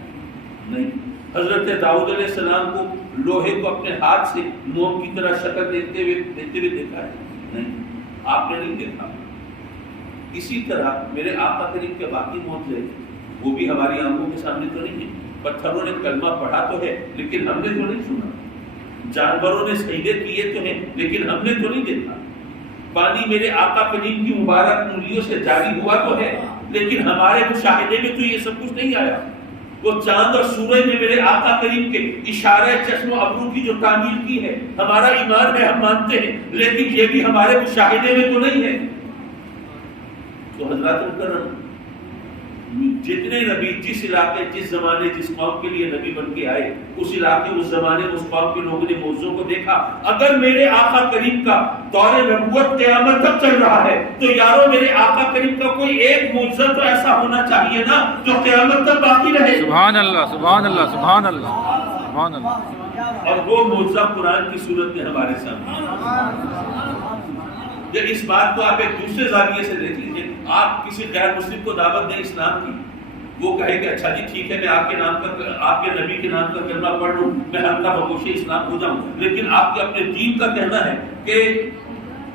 نہیں۔ حضرت داؤد علیہ السلام کو لوہے کو اپنے ہاتھ سے موم کی طرح شکل دیتے ہوئے دیکھا ہے؟ نہیں، آپ نے نہیں دیکھا۔ اسی طرح میرے آقا کریم کے باقی معجزے وہ بھی ہماری آنکھوں کے سامنے تو نہیں ہے۔ پتھروں نے کلمہ پڑھا تو ہے لیکن ہم نے تو نہیں سنا، جانوروں نے سجدے کیے تو ہیں لیکن ہم نے تو نہیں دیکھا، پانی میرے آقا کریم کی مبارک انگلیوں سے جاری ہوا تو ہے لیکن ہمارے مشاہدے میں تو یہ سب کچھ نہیں آیا۔ وہ چاند اور سورج نے میرے آقا کریم کے اشارہ چشم و ابرو کی جو تعمیر کی ہے، ہمارا ایمان ہے، ہم مانتے ہیں، لیکن یہ بھی ہمارے مشاہدے میں تو نہیں ہے۔ تو حضرات مکرم، جتنے نبی جس علاقے، جس زمانے، جس قوم کے لیے نبی بن کے آئے، اس علاقے، اس زمانے، اس قوم کے لوگوں نے معجزوں کو دیکھا۔ اگر میرے آقا کریم کا دور نبوت قیامت تک چل رہا ہے تو یارو میرے آقا کریم کا کوئی ایک معجزہ تو ایسا ہونا چاہیے نا جو قیامت تک باقی رہے۔ سبحان اللہ، سبحان اللہ، سبحان اللہ، سبحان اللہ۔ اور وہ معجزہ قرآن کی صورت میں ہمارے سامنے۔ اس بات کو آپ ایک دوسرے زاویے سے دیکھ لیجیے۔ آپ کسی غیر مسلم کو دعوت دیں اسلام کی، وہ کہے کہ اچھا جی ٹھیک ہے، میں آپ کے نام کا، آپ کے نبی کے نام کا کلمہ پڑھ لوں، میں ہلکا بگوش اسلام ہو جاؤں، لیکن آپ کے اپنے دین کا کہنا ہے کہ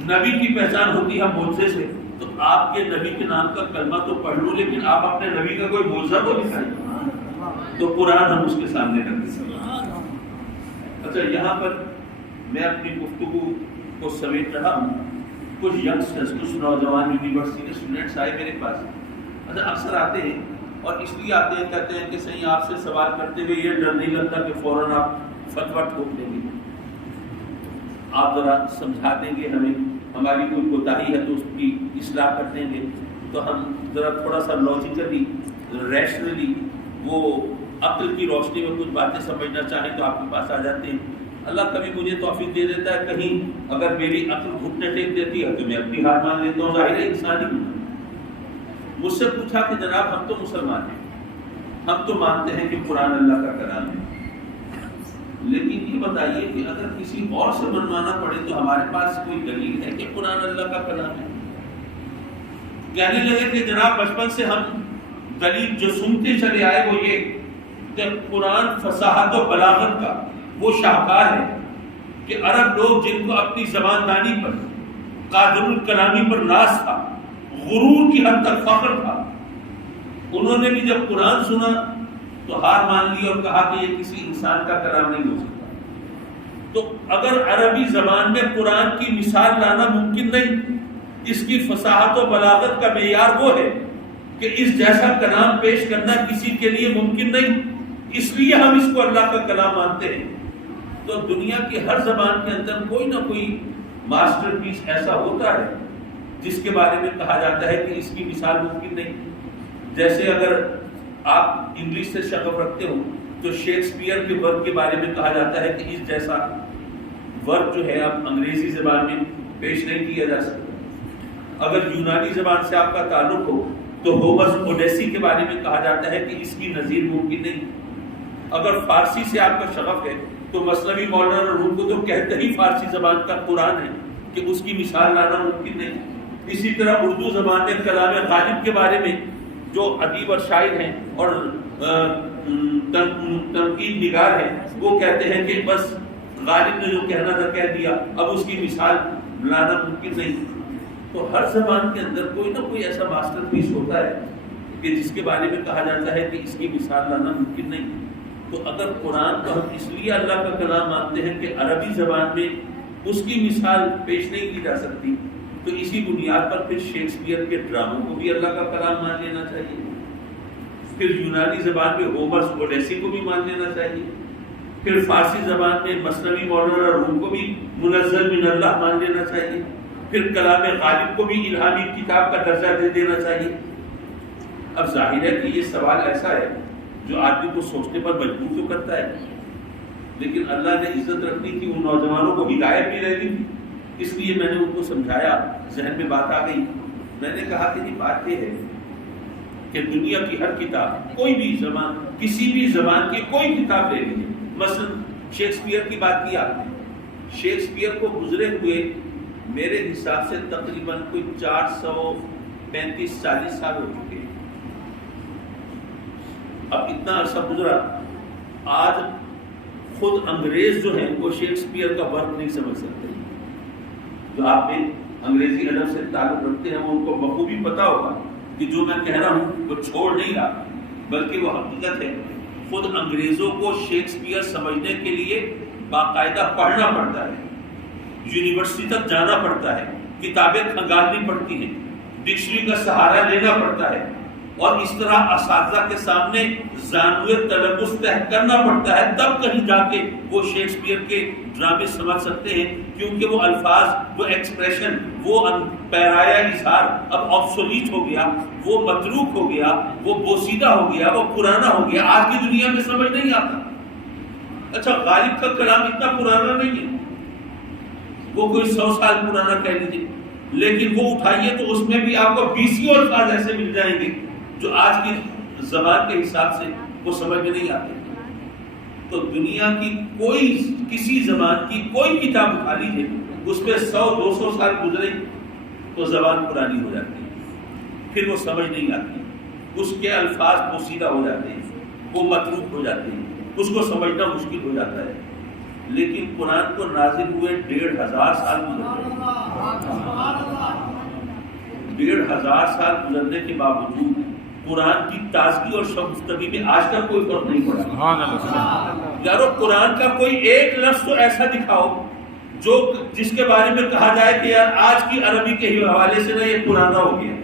نبی کی پہچان ہوتی ہے معجزے سے، تو آپ کے نبی کے نام کا کلمہ تو پڑھ لوں، لیکن آپ اپنے نبی کا کوئی معجزہ تو دکھائیں۔ تو قرآن ہم اس کے سامنے رکھ دیں۔ اچھا، یہاں پر میں اپنی گفتگو کو سمیٹ رہا ہوں۔ کچھ ینگسٹرز، کچھ نوجوان یونیورسٹی کے اسٹوڈنٹس آئے میرے پاس۔ اچھا، اکثر آتے ہیں اور اس لیے آتے ہیں، کہتے ہیں کہ صحیح آپ سے سوال کرتے ہوئے یہ ڈر نہیں لگتا کہ فوراً آپ فتویٰ ٹھوک دیں گے، آپ ذرا سمجھا دیں گے ہمیں، ہماری کوئی کوتاہی ہے تو اس کی اصلاح کر دیں گے، تو ہم ذرا تھوڑا سا لاجیکلی، ریشنلی، وہ عقل کی روشنی میں کچھ باتیں سمجھنا چاہیں تو آپ کے پاس آ جاتے ہیں۔ اللہ کبھی مجھے توفیق دے دیتا ہے، کہیں اگر میری عقل گھٹنے ٹیک دیتی ہے تو میں اپنی ہار مان لیتا ہوں، ظاہر ہے انسانی ہوں۔ مجھ سے پوچھا کہ جناب ہم تو مسلمان ہیں، ہم تو مانتے ہیں کہ قرآن اللہ کا کلام ہے، لیکن یہ بتائیے کہ اگر کسی اور سے منوانا پڑے تو ہمارے پاس کوئی دلیل ہے کہ قرآن اللہ کا کلام ہے؟ کہنے لگے کہ جناب بچپن سے ہم دلیل جو سنتے چلے آئے وہ یہ کہ قرآن فصاحت و بلاغت کا وہ شاہکار ہے کہ عرب لوگ جن کو اپنی زبان دانی پر، قادر الکلامی پر ناز تھا، غرور کی حد تک فخر تھا، انہوں نے بھی جب قرآن سنا تو ہار مان لی اور کہا کہ یہ کسی انسان کا کلام نہیں ہو سکتا۔ تو اگر عربی زبان میں قرآن کی مثال لانا ممکن نہیں، اس کی فصاحت و بلاغت کا معیار وہ ہے کہ اس جیسا کلام پیش کرنا کسی کے لیے ممکن نہیں، اس لیے ہم اس کو اللہ کا کلام مانتے ہیں۔ تو دنیا کی ہر زبان کے اندر کوئی نہ کوئی ماسٹر پیس ایسا ہوتا ہے جس کے بارے میں کہا جاتا ہے کہ اس کی مثال ممکن نہیں۔ جیسے اگر آپ انگلش سے شغف رکھتے ہو تو شیکسپیئر کے ورک کے بارے میں کہا جاتا ہے کہ اس جیسا ورک جو ہے اب انگریزی زبان میں پیش نہیں کیا جا سکتا۔ اگر یونانی زبان سے آپ کا تعلق ہو تو ہومرس اوڈیسی کے بارے میں کہا جاتا ہے کہ اس کی نظیر ممکن نہیں۔ اگر فارسی سے آپ کا شغف ہے تو مثنوی مولانا روم کو تو کہتے ہی فارسی زبان کا قرآن ہے کہ اس کی مثال لانا ممکن نہیں۔ اسی طرح اردو زبان میں کلام غالب کے بارے میں جو ادیب اور شاعر ہیں اور تنقید نگار ہیں وہ کہتے ہیں کہ بس غالب نے جو کہنا تھا کہہ دیا، اب اس کی مثال لانا ممکن نہیں۔ تو ہر زبان کے اندر کوئی نہ کوئی ایسا ماسٹر پیس ہوتا ہے کہ جس کے بارے میں کہا جاتا ہے کہ اس کی مثال لانا ممکن نہیں۔ تو اگر قرآن کو ہم اس لیے اللہ کا کلام مانتے ہیں کہ عربی زبان میں اس کی مثال پیش نہیں کی جا سکتی، تو اسی بنیاد پر پھر شیکسپیئر کے ڈراموں کو بھی اللہ کا کلام مان لینا چاہیے، پھر یونانی زبان میں ہومرس اوڈیسی کو بھی مان لینا چاہیے، پھر فارسی زبان میں مثنوی مولانا روم کو بھی منزل من اللہ مان لینا چاہیے، پھر کلام غالب کو بھی الہامی کتاب کا درجہ دے دینا چاہیے۔ اب ظاہر ہے کہ یہ سوال ایسا ہے جو آدمی کو سوچنے پر مجبور تو کرتا ہے، لیکن اللہ نے عزت رکھنی تھی، ان نوجوانوں کو ہدایت بھی رہنی تھی، اس لیے میں نے ان کو سمجھایا، ذہن میں بات آ گئی۔ میں نے کہا کہ یہ بات یہ ہے کہ دنیا کی ہر کتاب، کوئی بھی زبان، کسی بھی زبان کی کوئی کتاب لے لیجیے، مثلا شیکسپیئر کی بات کی آپ نے، شیکسپیئر کو گزرے ہوئے میرے حساب سے تقریباً کوئی 435-40 سال ہو چکے ہیں۔ اب اتنا عرصہ گزرا، آج خود انگریز جو ہیں وہ شیکسپیئر کا ورک نہیں سمجھ سکتے۔ جو آپ نے انگریزی ادب سے تعلق رکھتے ہیں وہ ان کو بخوبی پتا ہوگا کہ جو میں کہہ رہا ہوں وہ چھوڑ نہیں رہا، بلکہ وہ حقیقت ہے۔ خود انگریزوں کو شیکسپیئر سمجھنے کے لیے باقاعدہ پڑھنا پڑتا ہے، یونیورسٹی تک جانا پڑتا ہے، کتابیں کھنگالنی پڑتی ہیں، ڈکشنری کا سہارا لینا پڑتا ہے، اور اس طرح اساتذہ کے سامنے زانوے تلبس طے کرنا پڑتا ہے، تب کہیں جا کے وہ شیکسپیئر کے ڈرامے سمجھ سکتے ہیں، کیونکہ وہ الفاظ، وہ ایکسپریشن، وہ پیرایا اظہار اب آبسولیٹ ہو گیا، وہ متروک ہو گیا، وہ بوسیدہ ہو گیا، وہ پرانا ہو گیا، آج کی دنیا میں سمجھ نہیں آتا۔ اچھا غالب کا کلام اتنا پرانا نہیں ہے، وہ کوئی 100 سال پرانا کہہ لیجیے، لیکن وہ اٹھائیے تو اس میں بھی آپ کو 20 الفاظ ایسے مل جائیں گے جو آج کی زبان کے حساب سے وہ سمجھ میں نہیں آتے۔ تو دنیا کی کوئی کسی زبان کی کوئی کتاب اٹھا لیجیے، اس پہ 100-200 سال گزرے تو زبان پرانی ہو جاتی ہے، پھر وہ سمجھ نہیں آتی، اس کے الفاظ پوشیدہ ہو جاتے ہیں، وہ متروک ہو جاتے ہیں، اس کو سمجھنا مشکل ہو جاتا ہے۔ لیکن قرآن کو نازل ہوئے 1500 سال گزرے، 1500 سال گزرنے کے باوجود قرآن کی تازگی اور شگفتگی میں آج تک کوئی فرق نہیں پڑا۔ یارو قرآن کا کوئی ایک لفظ تو ایسا دکھاؤ جو جس کے بارے میں کہا جائے کہ یار آج کی عربی کے حوالے سے نا یہ پرانا ہو گیا،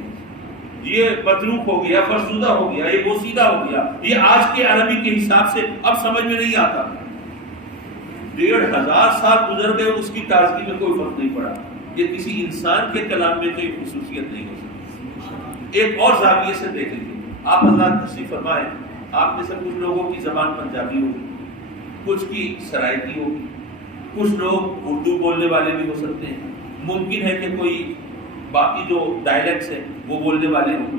یہ متروک ہو گیا، فرسودہ ہو گیا، یہ بوسیدہ ہو گیا، یہ آج کے عربی کے حساب سے اب سمجھ میں نہیں آتا۔ 1500 سال گزر گئے، اس کی تازگی میں کوئی فرق نہیں پڑا۔ یہ کسی انسان کے کلام میں کوئی خصوصیت نہیں ہو سکتی۔ ایک اور زاویے سے دیکھ لیجیے، آپ حضرات تشریف فرمائیں، آپ میں سے کچھ لوگوں کی زبان پنجابی ہوگی، کچھ کی سرائکی ہوگی، کچھ لوگ اردو بولنے والے بھی ہو سکتے ہیں، ممکن ہے کہ کوئی باقی جو ڈائلیکٹس ہیں وہ بولنے والے ہوں۔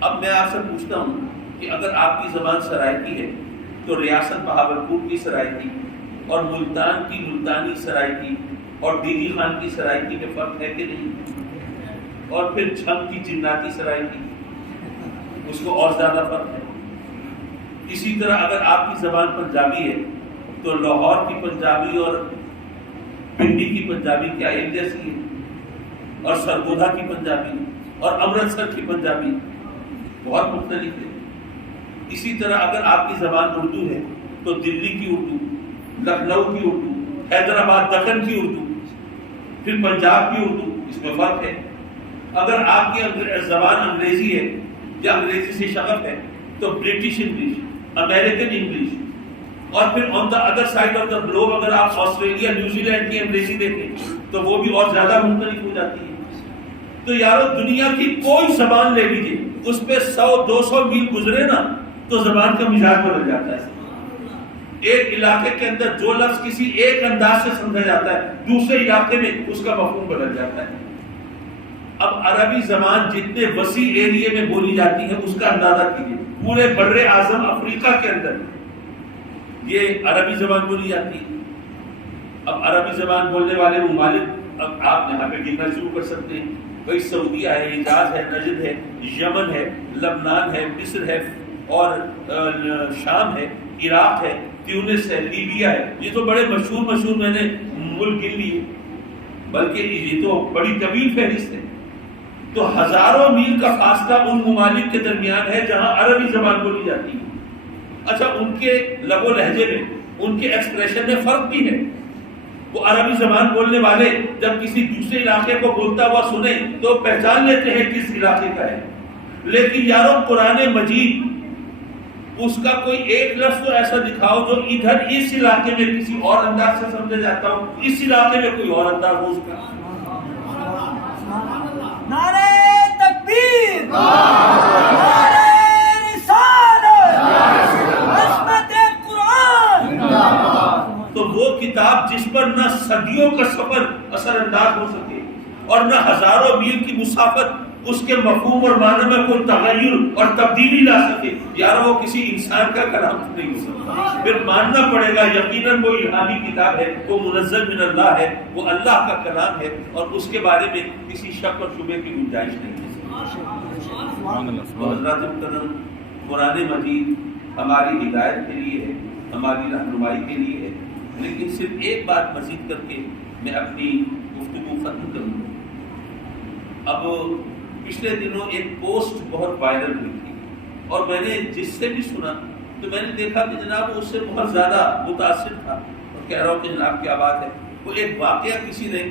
اب میں آپ سے پوچھتا ہوں کہ اگر آپ کی زبان سرائکی ہے تو ریاست بہاولپور کی سرائکی اور ملتان کی ملتانی سرائکی اور ڈیگی خان کی سرائکی میں فرق ہے کہ نہیں؟ اور پھر جھنگ کی جناتی سرائکی، اس کو اور زیادہ فرق ہے۔ اسی طرح اگر آپ کی زبان پنجابی ہے تو لاہور کی پنجابی اور پنڈی کی پنجابی کیا ایک جیسی ہے؟ اور سرگودا کی پنجابی اور امرتسر کی پنجابی بہت مختلف ہے۔ اسی طرح اگر آپ کی زبان اردو ہے تو دلی کی اردو، لکھنؤ کی اردو، حیدرآباد دکن کی اردو، پھر پنجاب کی اردو، اس میں فرق ہے۔ اگر آپ کی زبان انگریزی ہے یا انگریزی سے شغف ہے تو برٹش انگلش، امریکن انگلش، اور پھر on the other side of the globe اگر آپ آسٹریلیا نیوزی لینڈ کی انگریزی دیکھیں تو وہ بھی اور زیادہ مختلف ہو جاتی ہے۔ تو یارو دنیا کی کوئی زبان لے لیجیے، اس پہ 100-200 میل گزرے نا تو زبان کا مزاج بدل جاتا ہے۔ ایک علاقے کے اندر جو لفظ کسی ایک انداز سے سمجھا جاتا ہے، دوسرے علاقے میں اس کا مفہوم بدل جاتا ہے۔ اب عربی زبان جتنے وسیع ایریے میں بولی جاتی ہے اس کا اندازہ کیجیے، پورے بر اعظم افریقہ کے اندر یہ عربی زبان بولی جاتی ہے۔ اب عربی زبان بولنے والے ممالک اب آپ یہاں پہ گننا شروع کر سکتے ہیں، بھائی سعودیہ ہے، حجاز ہے، نجد ہے، یمن ہے، لبنان ہے، مصر ہے، اور شام ہے، عراق ہے، تیونس ہے، لیبیا ہے۔ یہ تو بڑے مشہور میں نے ملک گن لیے، بلکہ یہ تو بڑی طویل فہرست ہے۔ تو ہزاروں میل کا فاصلہ ان ممالک کے درمیان ہے جہاں عربی زبان بولی جاتی ہے۔ اچھا ان کے لب و لہجے میں، ان کے ایکسپریشن میں فرق بھی ہے۔ وہ عربی زبان بولنے والے جب کسی دوسرے علاقے کو بولتا ہوا سنیں تو پہچان لیتے ہیں کس علاقے کا ہے، لیکن یارو قرآن مجید اس کا کوئی ایک لفظ تو ایسا دکھاؤ جو ادھر اس علاقے میں کسی اور انداز سے سمجھا جاتا ہو، اس علاقے میں کوئی اور انداز ہو اس کا۔ نعرہ تکبیر، نعرہ رسالت، عظمت قرآن۔ تو وہ کتاب جس پر نہ صدیوں کا سفر اثر انداز ہو سکے اور نہ ہزاروں میل کی مسافت اس کے مفہوم اور معنی میں کوئی تغیر اور تبدیلی لا سکے، یار وہ کسی انسان کا کلام نہیں ہو سکتا۔ پھر ماننا پڑے گا یقیناً وہ الہامی کتاب ہے، وہ منزل من اللہ ہے، وہ اللہ کا کلام ہے، اور اس کے بارے میں کسی شک اور شبہ کی گنجائش نہیں ہے۔ حضرات محترم، قرآن مجید ہماری ہدایت کے لیے ہے، ہماری رہنمائی کے لیے ہے، لیکن صرف ایک بات مزید کر کے میں اپنی گفتگو ختم کروں گا۔ اب پچھلے دنوں ایک پوسٹ بہت وائرل ہوئی تھی اور میں نے جس سے بھی سنا تو میں نے دیکھا کہ جناب اس سے بہت زیادہ متاثر تھا اور کہہ رہا ہوں کہ جناب کیا بات ہے۔ وہ ایک واقعہ کسی نے،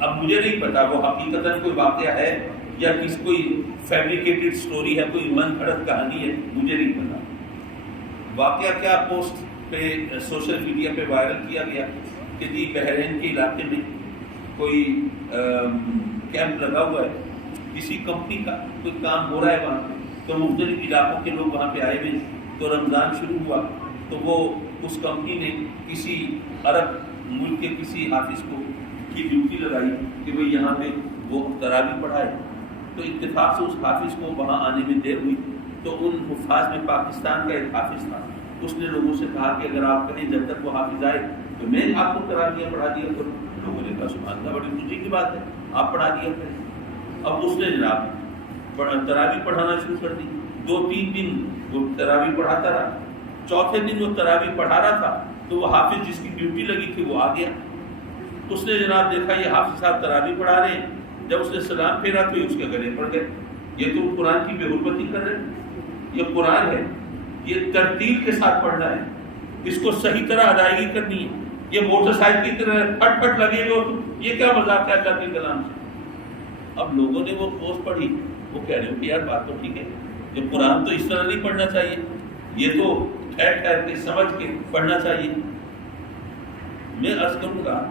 اب مجھے نہیں پتا وہ حقیقتاً کوئی واقعہ ہے یا کسی کوئی فیبریکیٹڈ سٹوری ہے, کوئی من گھڑت کہانی ہے, مجھے نہیں پتا. واقعہ کیا پوسٹ پہ سوشل میڈیا پہ وائرل کیا گیا کہ جی بحرین کے علاقے میں کوئی کیمپ لگا ہوا ہے, کسی کمپنی کا کوئی کام ہو رہا ہے وہاں پہ, تو مختلف علاقوں کے لوگ وہاں پہ آئے ہوئے. تو رمضان شروع ہوا تو وہ اس کمپنی نے کسی عرب ملک کے کسی حافظ کو کی ڈیوٹی لگائی کہ بھئی یہاں پہ وہ تراویح پڑھائے. تو اتفاق سے اس حافظ کو وہاں آنے میں دیر ہوئی, تو ان حفاظ میں پاکستان کا ایک حافظ تھا. اس نے لوگوں سے کہا کہ اگر آپ کہیں جب تک وہ حافظ آئے تو میں آپ کو تراویح پڑھا دیا کروں. لوگوں نے کہا سبحان اللہ, بڑی خوشی کی بات ہے, آپ پڑھا دیا کریں. اب اس نے جناب تراویح پڑھانا شروع کر دی. 2-3 دن وہ تراویح پڑھاتا رہا. چوتھے دن وہ تراویح پڑھا رہا تھا تو وہ حافظ جس کی ڈیوٹی لگی تھی وہ آ گیا. اس نے جناب دیکھا یہ حافظ صاحب تراویح پڑھا رہے ہیں. جب اس نے سلام پھیرا تو یہ اس کے گلے پڑ گئے. یہ تو قرآن کی بے حرمتی کر رہے ہیں. یہ قرآن ہے, یہ ترتیب کے ساتھ پڑھنا ہے, اس کو صحیح طرح ادائیگی کرنی ہے. یہ موٹر سائیکل کی طرح پھٹ پھٹ لگے ہوئے, یہ کیا مذاق ہے اللہ کے کلام سے. اب لوگوں نے وہ پوسٹ پڑھی, وہ کہہ رہے ہو کہ یار بات تو ٹھیک ہے, یہ قرآن تو اس طرح نہیں پڑھنا چاہیے, یہ تو ٹھہر ٹھہر کے سمجھ کے پڑھنا چاہیے. میں عرض کروں گا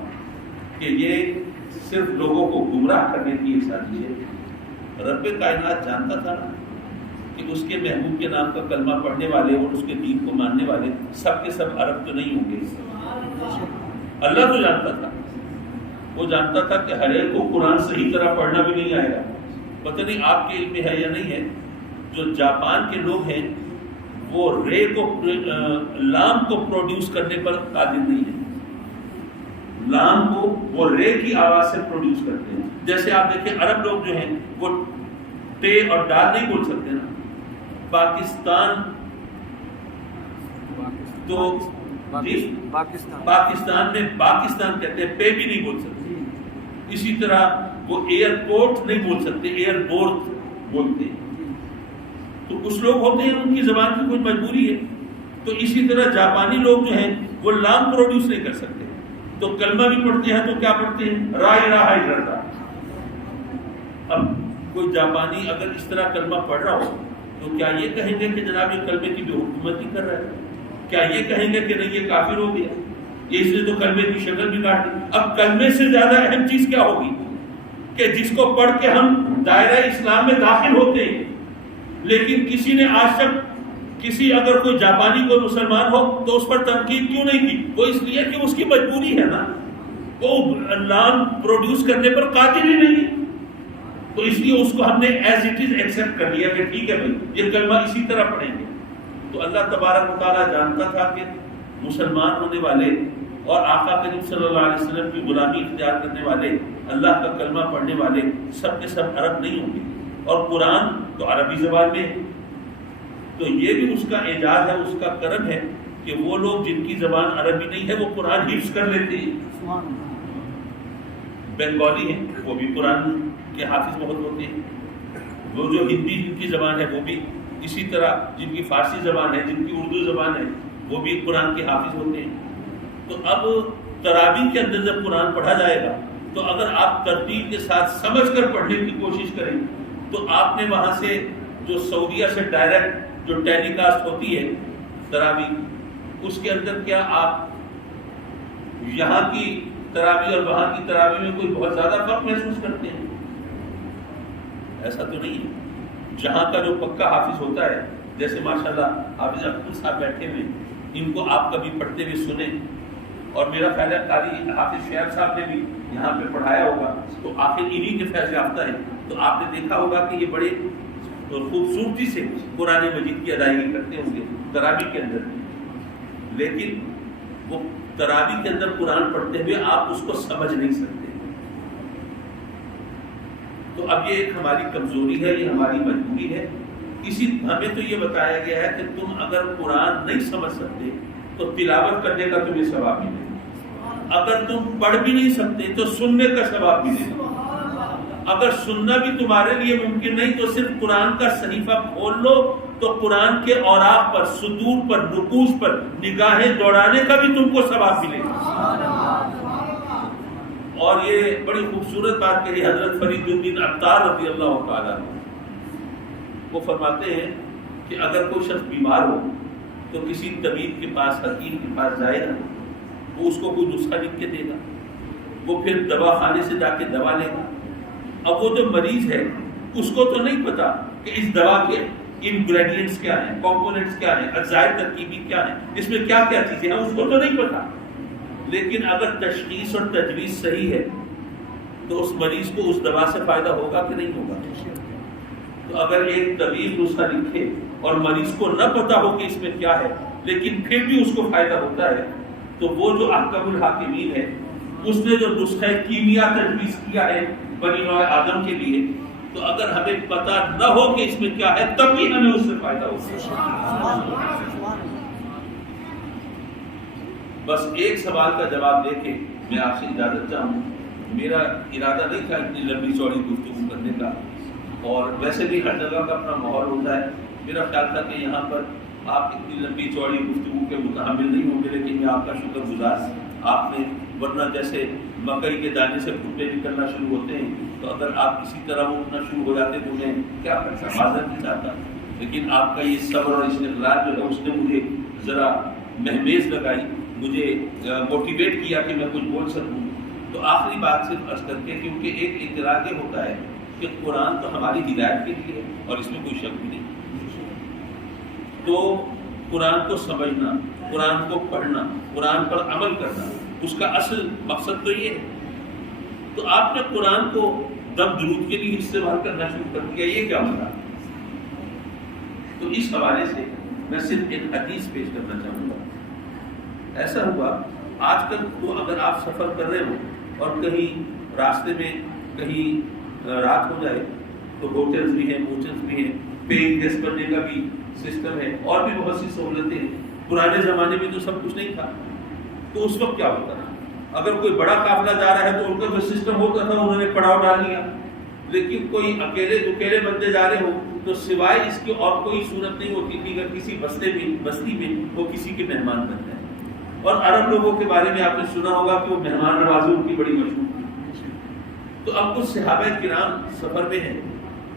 کہ یہ صرف لوگوں کو گمراہ کرنے کی ایک سازش ہے. رب کائنات جانتا تھا نا کہ اس کے محبوب کے نام کا کلمہ پڑھنے والے اور اس کے دین کو ماننے والے سب کے سب عرب تو نہیں ہوں گے. اللہ تو جانتا تھا, وہ جانتا تھا کہ ہر ایک کو قرآن صحیح طرح پڑھنا بھی نہیں آئے گا. پتہ نہیں آپ کے علم میں ہے یا نہیں ہے, جو جاپان کے لوگ ہیں وہ رے کو لام کو پروڈیوس کرنے پر قادر نہیں ہے. لام کو وہ رے کی آواز سے پروڈیوس کرتے ہیں. جیسے آپ دیکھیں عرب لوگ جو ہیں وہ ٹے اور ڈال نہیں بول سکتے نا. پاکستان تو پاکستان میں پاکستان کہتے ہیں, پے بھی نہیں بول سکتے. اسی طرح وہ ایئرپورٹ نہیں بول سکتے, ایئرپورٹ بولتے ہیں. تو کچھ لوگ ہوتے ہیں ان کی زبان کی کوئی مجبوری ہے. تو اسی طرح جاپانی لوگ جو ہیں وہ لام پروڈیوس نہیں کر سکتے, تو کلمہ بھی پڑھتے ہیں تو کیا پڑھتے ہیں, را الہ الا اللہ. اب کوئی جاپانی اگر اس طرح کلمہ پڑھ رہا ہو تو کیا یہ کہیں گے کہ جناب یہ کلمے کی بے حکومتی کر رہا ہے؟ کیا یہ کہیں گے کہ نہیں یہ کافر ہو گیا, یہ اس نے تو کلمے کی شکل بھی کاٹ دی. اب کلمے سے زیادہ اہم چیز کیا ہوگی کہ جس کو پڑھ کے ہم دائرہ اسلام میں داخل ہوتے ہیں, لیکن کسی نے آج تک کسی اگر کوئی جاپانی کوئی مسلمان ہو تو اس پر تنقید کیوں نہیں کی؟ وہ اس لیے کہ اس کی مجبوری ہے نا, وہ لام پروڈیوس کرنے پر قادر ہی نہیں. تو اس لیے اس کو ہم نے ایز اٹ از ایکسیپٹ کر لیا کہ ٹھیک ہے بھائی یہ کلمہ اسی طرح پڑھیں گے. تو اللہ تبارک و تعالیٰ جانتا تھا کہ مسلمان ہونے والے اور آقا کریم صلی اللہ علیہ وسلم کی غلامی اختیار کرنے والے, اللہ کا کلمہ پڑھنے والے سب کے سب عرب نہیں ہوں گے, اور قرآن تو عربی زبان میں ہے. تو یہ بھی اس کا اعجاز ہے, اس کا کرم ہے کہ وہ لوگ جن کی زبان عربی نہیں ہے وہ قرآن حفظ کر لیتے ہیں. بنگالی ہیں وہ بھی قرآن کے حافظ بہت ہوتے ہیں. وہ جو ہندی جن کی زبان ہے وہ بھی, اسی طرح جن کی فارسی زبان ہے, جن کی اردو زبان ہے وہ بھی قرآن کے حافظ ہوتے ہیں. تو اب تراویح کے اندر جب قرآن پڑھا جائے گا تو اگر آپ ترتیب کے ساتھ سمجھ کر پڑھنے کی کوشش کریں تو آپ نے وہاں سے جو سعودیہ سے ڈائریکٹ جو ٹیلی کاسٹ ہوتی ہے تراویح, اس کے اندر کیا آپ یہاں کی تراویح اور وہاں کی تراویح میں کوئی بہت زیادہ فرق محسوس کرتے ہیں؟ ایسا تو نہیں ہے. جہاں کا جو پکا حافظ ہوتا ہے, جیسے ماشاءاللہ حافظ عبدال صاحب بیٹھے ہوئے, ان کو آپ کبھی پڑھتے ہوئے سنیں, اور میرا خیال ہے قاری حافظ شعیب صاحب نے بھی یہاں پہ پڑھایا ہوگا, تو آخر انہی کے فیض یافتہ ہے. تو آپ نے دیکھا ہوگا کہ یہ بڑے خوبصورتی سے قرآن مجید کی ادائیگی کرتے ہوں گے تراویح کے اندر, لیکن وہ تراویح کے اندر قرآن پڑھتے ہوئے آپ اس کو سمجھ نہیں سکتے. تو اب یہ ایک ہماری کمزوری ہے, یہ ہماری مجبوری ہے. ہمیں تو یہ بتایا گیا ہے کہ تم اگر قرآن نہیں سمجھ سکتے تو تلاوت کرنے کا تمہیں ثواب بھی نہیں, اگر تم پڑھ بھی نہیں سکتے تو سننے کا ثواب بھی نہیں. اگر سننا بھی تمہارے لیے ممکن نہیں تو صرف قرآن کا صحیفہ کھول لو تو قرآن کے اوراق پر, سطور پر, نقوش پر نگاہیں دوڑانے کا بھی تم کو ثواب ملے گا. اور یہ بڑی خوبصورت بات کہی حضرت فرید الدین عطار رضی اللہ تعالیٰ عنہ، وہ فرماتے ہیں کہ اگر کوئی شخص بیمار ہو تو کسی طبیب کے پاس، حکیم کے پاس جائے گا، وہ اس کو کوئی نسخہ لکھ کے دے گا، وہ پھر دوا خانے سے جا کے دوا لے گا۔ اب وہ جو مریض ہے اس کو تو نہیں پتا کہ اس دوا کے انگریڈینٹس کیا ہیں، کمپوننٹس کیا ہیں، اجزاء ترکیبی کیا ہیں، اس میں کیا کیا چیزیں ہیں، اس کو تو نہیں پتا۔ لیکن اگر تشخیص اور تجویز صحیح ہے تو اس مریض کو اس دوا سے فائدہ ہوگا کہ نہیں ہوگا؟ تو اگر ایک طبیب نسخہ لکھے اور مریض کو نہ پتا ہو کہ اس میں کیا ہے لیکن پھر بھی اس کو فائدہ ہوتا ہے، تو وہ جو احکم الحاکمین ہے اس نے جو نسخہ کیمیا تجویز کیا ہے بنی نوع آدم کے لیے، تو اگر ہمیں پتا نہ ہو کہ اس میں کیا ہے تب بھی ہمیں اس سے فائدہ ہوگا۔ بس ایک سوال کا جواب دے کے میں آپ سے اجازت چاہوں۔ میرا ارادہ نہیں تھا اتنی لمبی چوڑی گفتگو کرنے کا، اور ویسے بھی ہر جگہ کا اپنا ماحول ہوتا ہے، میرا خیال تھا کہ یہاں پر آپ اتنی لمبی چوڑی گفتگو کے متحمل نہیں ہوں گے، لیکن میں آپ کا شکر گزار آپ نے، ورنہ جیسے مکئی کے دانے سے بھٹے نکلنا شروع ہوتے ہیں تو اگر آپ اسی طرح وہ اٹھنا شروع ہو جاتے تو میں کیا کرتا، معذرت نہیں چاہتا، لیکن آپ کا یہ صبر اور استقلال جو ہے اس نے مجھے ذرا مہمیز لگائی، مجھے موٹیویٹ کیا کہ میں کچھ بول سکوں۔ تو آخری بات صرف عرض کر کے، کیونکہ ایک اعتراض یہ ہوتا ہے کہ قرآن تو ہماری ہدایت کے لیے ہے اور اس میں کوئی شک بھی نہیں، تو قرآن کو سمجھنا، قرآن کو پڑھنا، قرآن پر عمل کرنا، اس کا اصل مقصد تو یہ ہے۔ تو آپ نے قرآن کو دم درود کے لیے استعمال کرنا شروع کر دیا، یہ کیا ہوتا؟ تو اس حوالے سے میں صرف ایک حدیث پیش کرنا چاہوں گا۔ ایسا ہوا آج کل تو اگر آپ سفر کر رہے ہو اور کہیں راستے میں کہیں رات ہو جائے تو ہوٹلز بھی ہیں، موٹلز بھی ہیں، پیئنگ گیسٹ بننے کا بھی سسٹم ہے، اور بھی بہت سی سہولتیں ہیں۔ پرانے زمانے میں تو سب کچھ نہیں تھا، تو اس وقت کیا ہوتا تھا؟ اگر کوئی بڑا قافلہ جا رہا ہے تو ان کا جو سسٹم ہوتا تھا انہوں نے پڑاؤ ڈال لیا، لیکن کوئی اکیلے بندے جا رہے ہو تو سوائے اس کی اور کوئی صورت نہیں ہوتی تھی اگر کسی بستی میں وہ کسی کے مہمان بن جائے۔ اور عرب لوگوں کے بارے میں آپ نے سنا ہوگا کہ وہ مہمان نوازی ان کی بڑی مشہور تھی۔ تو اب کچھ صحابہ کرام سفر میں ہیں،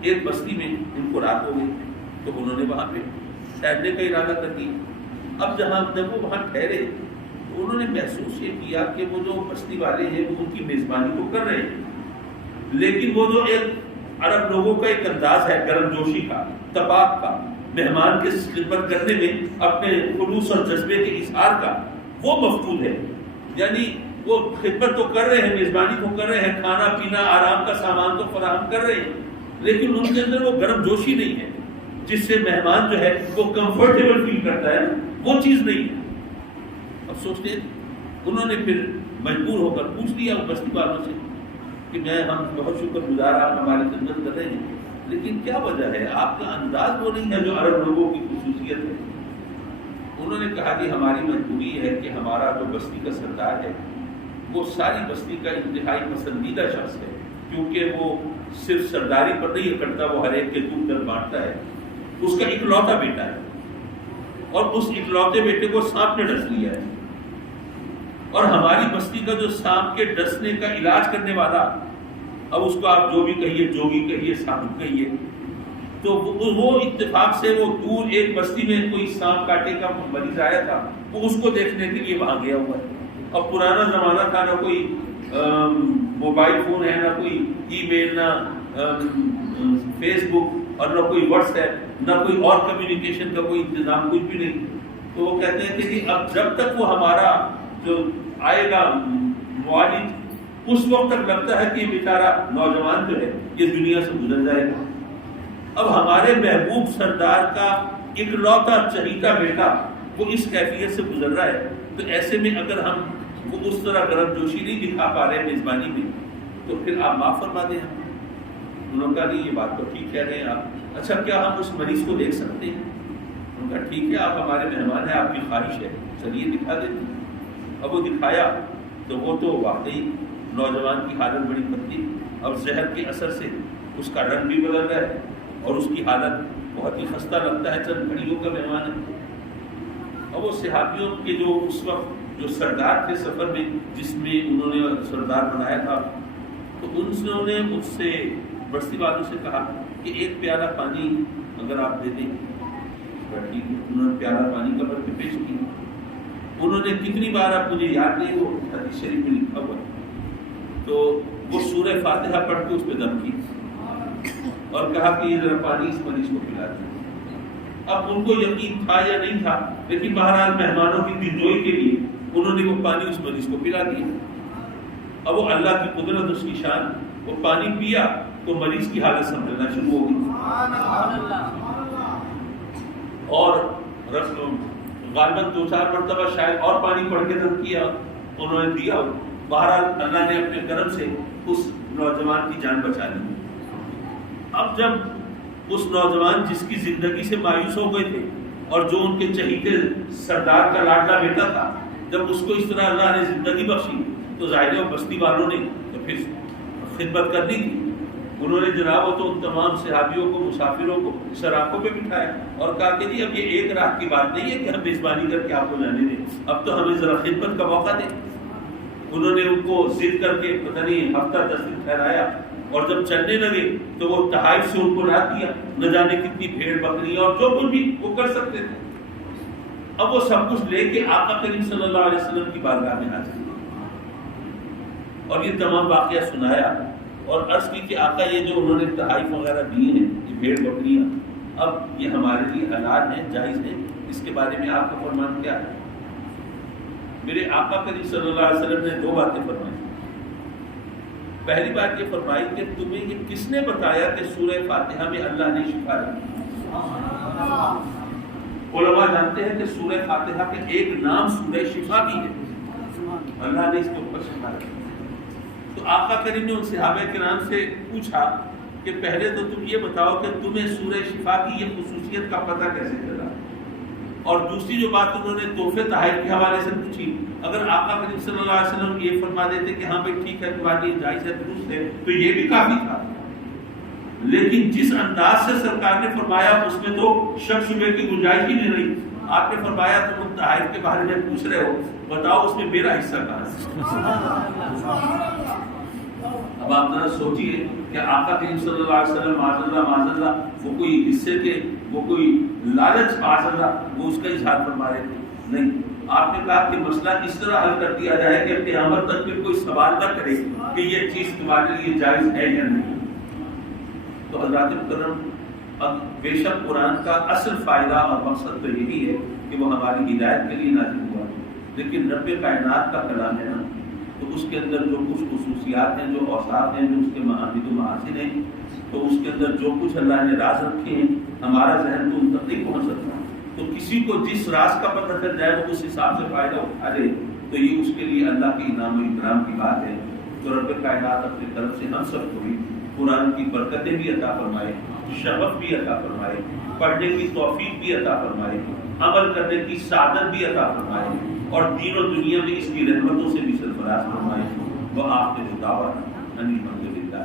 ایک بستی میں ان کو رات ہو گئی تو انہوں نے وہاں پہ ٹھہرنے کا ارادہ کر دیا۔ اب جب وہ وہاں ٹھہرے تو انہوں نے محسوس یہ کیا کہ وہ جو بستی والے ہیں وہ ان کی میزبانی تو کر رہے ہیں، لیکن وہ جو ایک عرب لوگوں کا ایک انداز ہے گرم جوشی کا، تباک کا، مہمان کی خدمت کرنے میں اپنے خلوص اور جذبے کے اظہار کا، وہ مفقود ہے۔ یعنی وہ خدمت تو کر رہے ہیں، میزبانی تو کر رہے ہیں، کھانا پینا آرام کا سامان تو فراہم کر رہے ہیں، لیکن ان کے اندر وہ گرم جوشی نہیں ہے جس سے مہمان جو ہے وہ کمفرٹیبل فیل کرتا ہے، وہ چیز نہیں ہے۔ اب سوچتے ہیں، انہوں نے پھر مجبور ہو کر پوچھ لیا بستی والوں سے کہ ہم بہت شکر گزار، آپ ہماری خدمت کر رہے ہیں، لیکن کیا وجہ ہے؟ آپ کا انداز وہ نہیں ہے جو عرب لوگوں کی خصوصیت ہے۔ انہوں نے کہا کہ ہماری مجبوری ہے کہ ہمارا جو بستی کا سردار ہے وہ ساری بستی کا انتہائی پسندیدہ شخص ہے، کیونکہ وہ صرف سرداری پر نہیں کرتا، وہ ہر ایک کے دودھ درد بانٹتا ہے۔ اس کا اکلوتا بیٹا ہے اور اس اکلوتے بیٹے کو سانپ نے ڈس لیا ہے، اور ہماری بستی کا جو سانپ کے ڈسنے کا علاج کرنے والا، اب اس کو آپ جو بھی کہیے، جوگی کہیے، سانپ کہیے، تو وہ اتفاق سے وہ دور ایک بستی میں کوئی سانپ کاٹے کا مریض آیا تھا، وہ اس کو دیکھنے کے لیے وہاں گیا ہوا ہے۔ اب پرانا زمانہ تھا، نہ کوئی موبائل فون ہے، نہ کوئی ای میل، نہ فیس بک، اور نہ کوئی واٹس ایپ، نہ کوئی اور کمیونیکیشن کا کوئی انتظام، کچھ بھی نہیں۔ تو وہ کہتے ہیں کہ اب جب تک وہ ہمارا جو آئے گا معالج، اس وقت تک لگتا ہے کہ یہ بیچارہ نوجوان جو ہے یہ دنیا سے گزر جائے گا۔ اب ہمارے محبوب سردار کا اکلوتا چہیتا بیٹا وہ اس کیفیت سے گزر رہا ہے، تو ایسے میں اگر ہم وہ اس طرح گرم جوشی نہیں دکھا پا رہے میزبانی میں، تو پھر آپ معاف فرما دیں ہم۔ انہوں نے کہا نہیں، یہ بات تو ٹھیک کہہ رہے ہیں آپ، اچھا کیا ہم اس مریض کو دیکھ سکتے ہیں؟ انہوں نے کہا ٹھیک ہے، آپ ہمارے مہمان ہیں، آپ کی خواہش ہے، چلیے دکھا دیتے ہیں۔ اب وہ دکھایا تو وہ تو واقعی نوجوان کی حالت بڑی پتلی، اب زہر کے اثر سے اس کا رنگ بھی بدل رہا ہے اور اس کی حالت بہت ہی خستہ لگتا ہے، چند گھڑیوں کا مہمان ہے۔ اور وہ صحابیوں کے جو اس وقت جو سردار تھے سفر میں، جس میں انہوں نے سردار بنایا تھا، تو انہوں نے مجھ سے بستی والوں سے کہا کہ ایک پیالہ پانی اگر آپ دے دیں۔ ٹھیک ہے، انہوں نے پیالہ پانی کا بھر کے پیش کیا۔ انہوں نے کتنی بار، اب مجھے یاد نہیں، وہ حدیث شریف میں لکھا ہوا، تو وہ سورہ فاتحہ پڑھ کے اس پہ دم کی اور کہا کہ یہ ذرا پانی اس مریض کو پلا دیں۔ اب ان کو یقین تھا یا نہیں تھا، لیکن بہرحال مہمانوں کی دلجوئی کے لیے انہوں نے وہ پانی اس مریض کو پلا دیا۔ اب وہ اللہ کی قدرت، اس کی شان، وہ پانی پیا تو مریض کی حالت سنبھلنا شروع ہو گئی، اور غالباً 2-4 مرتبہ شاید اور پانی پڑھ کے دم کیا، انہوں نے دیا۔ بہرحال اللہ نے اپنے کرم سے اس نوجوان کی جان بچا لی۔ اب جب اس نوجوان جس کی زندگی سے مایوس ہو گئے تھے اور جو ان کے چہیتے سردار کا لاڈلا بیٹا تھا، جب اس کو اس طرح اللہ نے زندگی بخشی تو ظاہر ہے بستی والوں نے تو پھر خدمت کرنی تھی۔ انہوں نے جناب تو ان تمام صحابیوں کو، مسافروں کو سراخوں پہ بٹھایا اور کہا کہ جی اب یہ ایک رات کی بات نہیں ہے کہ ہم میزبانی کر کے آپ کو جانے دیں، اب تو ہمیں ذرا خدمت کا موقع دیں۔ انہوں نے ان کو ضد کر کے پتہ نہیں ہفتہ 10 دن ٹھہرایا، اور جب چلنے لگے تو وہ تحائف سے ان کو رات دیا، نہ جانے کتنی بھیڑ بکری اور جو کچھ بھی وہ کر سکتے تھے۔ اب وہ سب کچھ لے کے آقا کریم صلی اللہ علیہ وسلم کی بارگاہ میں حاضر اور یہ تمام واقعہ سنایا اور عرض کی کہ آقا یہ جو انہوں نے تحائف وغیرہ دیے ہیں، یہ بھیڑ بکریاں، اب یہ ہمارے لیے حلال ہیں، جائز ہیں، اس کے بارے میں آپ کا فرمان کیا ہے؟ میرے آقا کریم صلی اللہ علیہ وسلم نے 2 باتیں فرمائی۔ پہلی بات یہ فرمائی کہ تمہیں یہ کس نے بتایا کہ سورہ فاتحہ میں اللہ نے شفا دی؟ علماء جانتے ہیں کہ سورہ فاتحہ کے ایک نام سورہ شفا بھی ہے، اللہ نے اس کے اوپر شفا دی۔ تو آقا کریم نے ان صحابہ کرام سے پوچھا کہ پہلے تو تم یہ بتاؤ کہ تمہیں سورہ شفا کی یہ خصوصیت کا پتہ کیسے چلا؟ اور دوسری جو بات انہوں نے تحفے تحائف کے حوالے سے پوچھی، اگر آقا کریم صلی اللہ علیہ وسلم یہ فرما دیتے کہ ہاں بھائی ٹھیک ہے تمہاری جائز ہے، درست ہے، تو یہ بھی کافی تھا۔ لیکن جس انداز سے سرکار نے فرمایا اس میں تو شک شبے کی گنجائش ہی نہیں رہی۔ آپ نے فرمایا تم ان تحائف کے بارے میں پوچھ رہے ہو، بتاؤ اس میں میرا حصہ کہاں ہے؟ اب آپ ذرا سوچئے کہ آقا کریم صلی اللہ علیہ وسلم معاذ اللہ وہ کوئی حصے کے، وہ کوئی لالچ معاذ اللہ وہ اس کا اظہار فرما رہے تھے؟ نہیں، آپ نے کہا کہ مسئلہ اس طرح حل کر دیا جائے کہ قیامت تک پھر کوئی سوال نہ کرے کہ یہ چیز تمہارے لیے جائز ہے یا نہیں۔ تو حضرات مکرم، اب بے شک قرآن کا اصل فائدہ اور مقصد تو یہی ہے کہ وہ ہماری ہدایت کے لیے نازل ہوا، لیکن رب کائنات کا کلام ہے نا، تو اس کے اندر جو کچھ خصوصیات ہیں، جو اوصاف ہیں، جو اس کے معامد و محاسن ہیں، تو اس کے اندر جو کچھ اللہ نے راز رکھے ہیں، ہمارا ذہن تو ان تک نہیں پہنچ سکتا۔ تو کسی کو جس راز کا پتہ چل جائے وہ اس حساب سے فائدہ اٹھا لے، تو یہ اس کے لیے اللہ کے انعام و اکرام کی بات ہے۔ تو رب کائنات اپنی طرف سے ہم سب کو بھی قرآن کی برکتیں بھی عطا فرمائے، شغف بھی عطا فرمائے، پڑھنے کی توفیق بھی عطا فرمائے، عمل کرنے کی سعادت بھی عطا فرمائے، اور دین و دنیا میں اس کی رحمتوں سے بھی سرفراز فرمائے۔ وآخر دعوانا ان الحمد للہ۔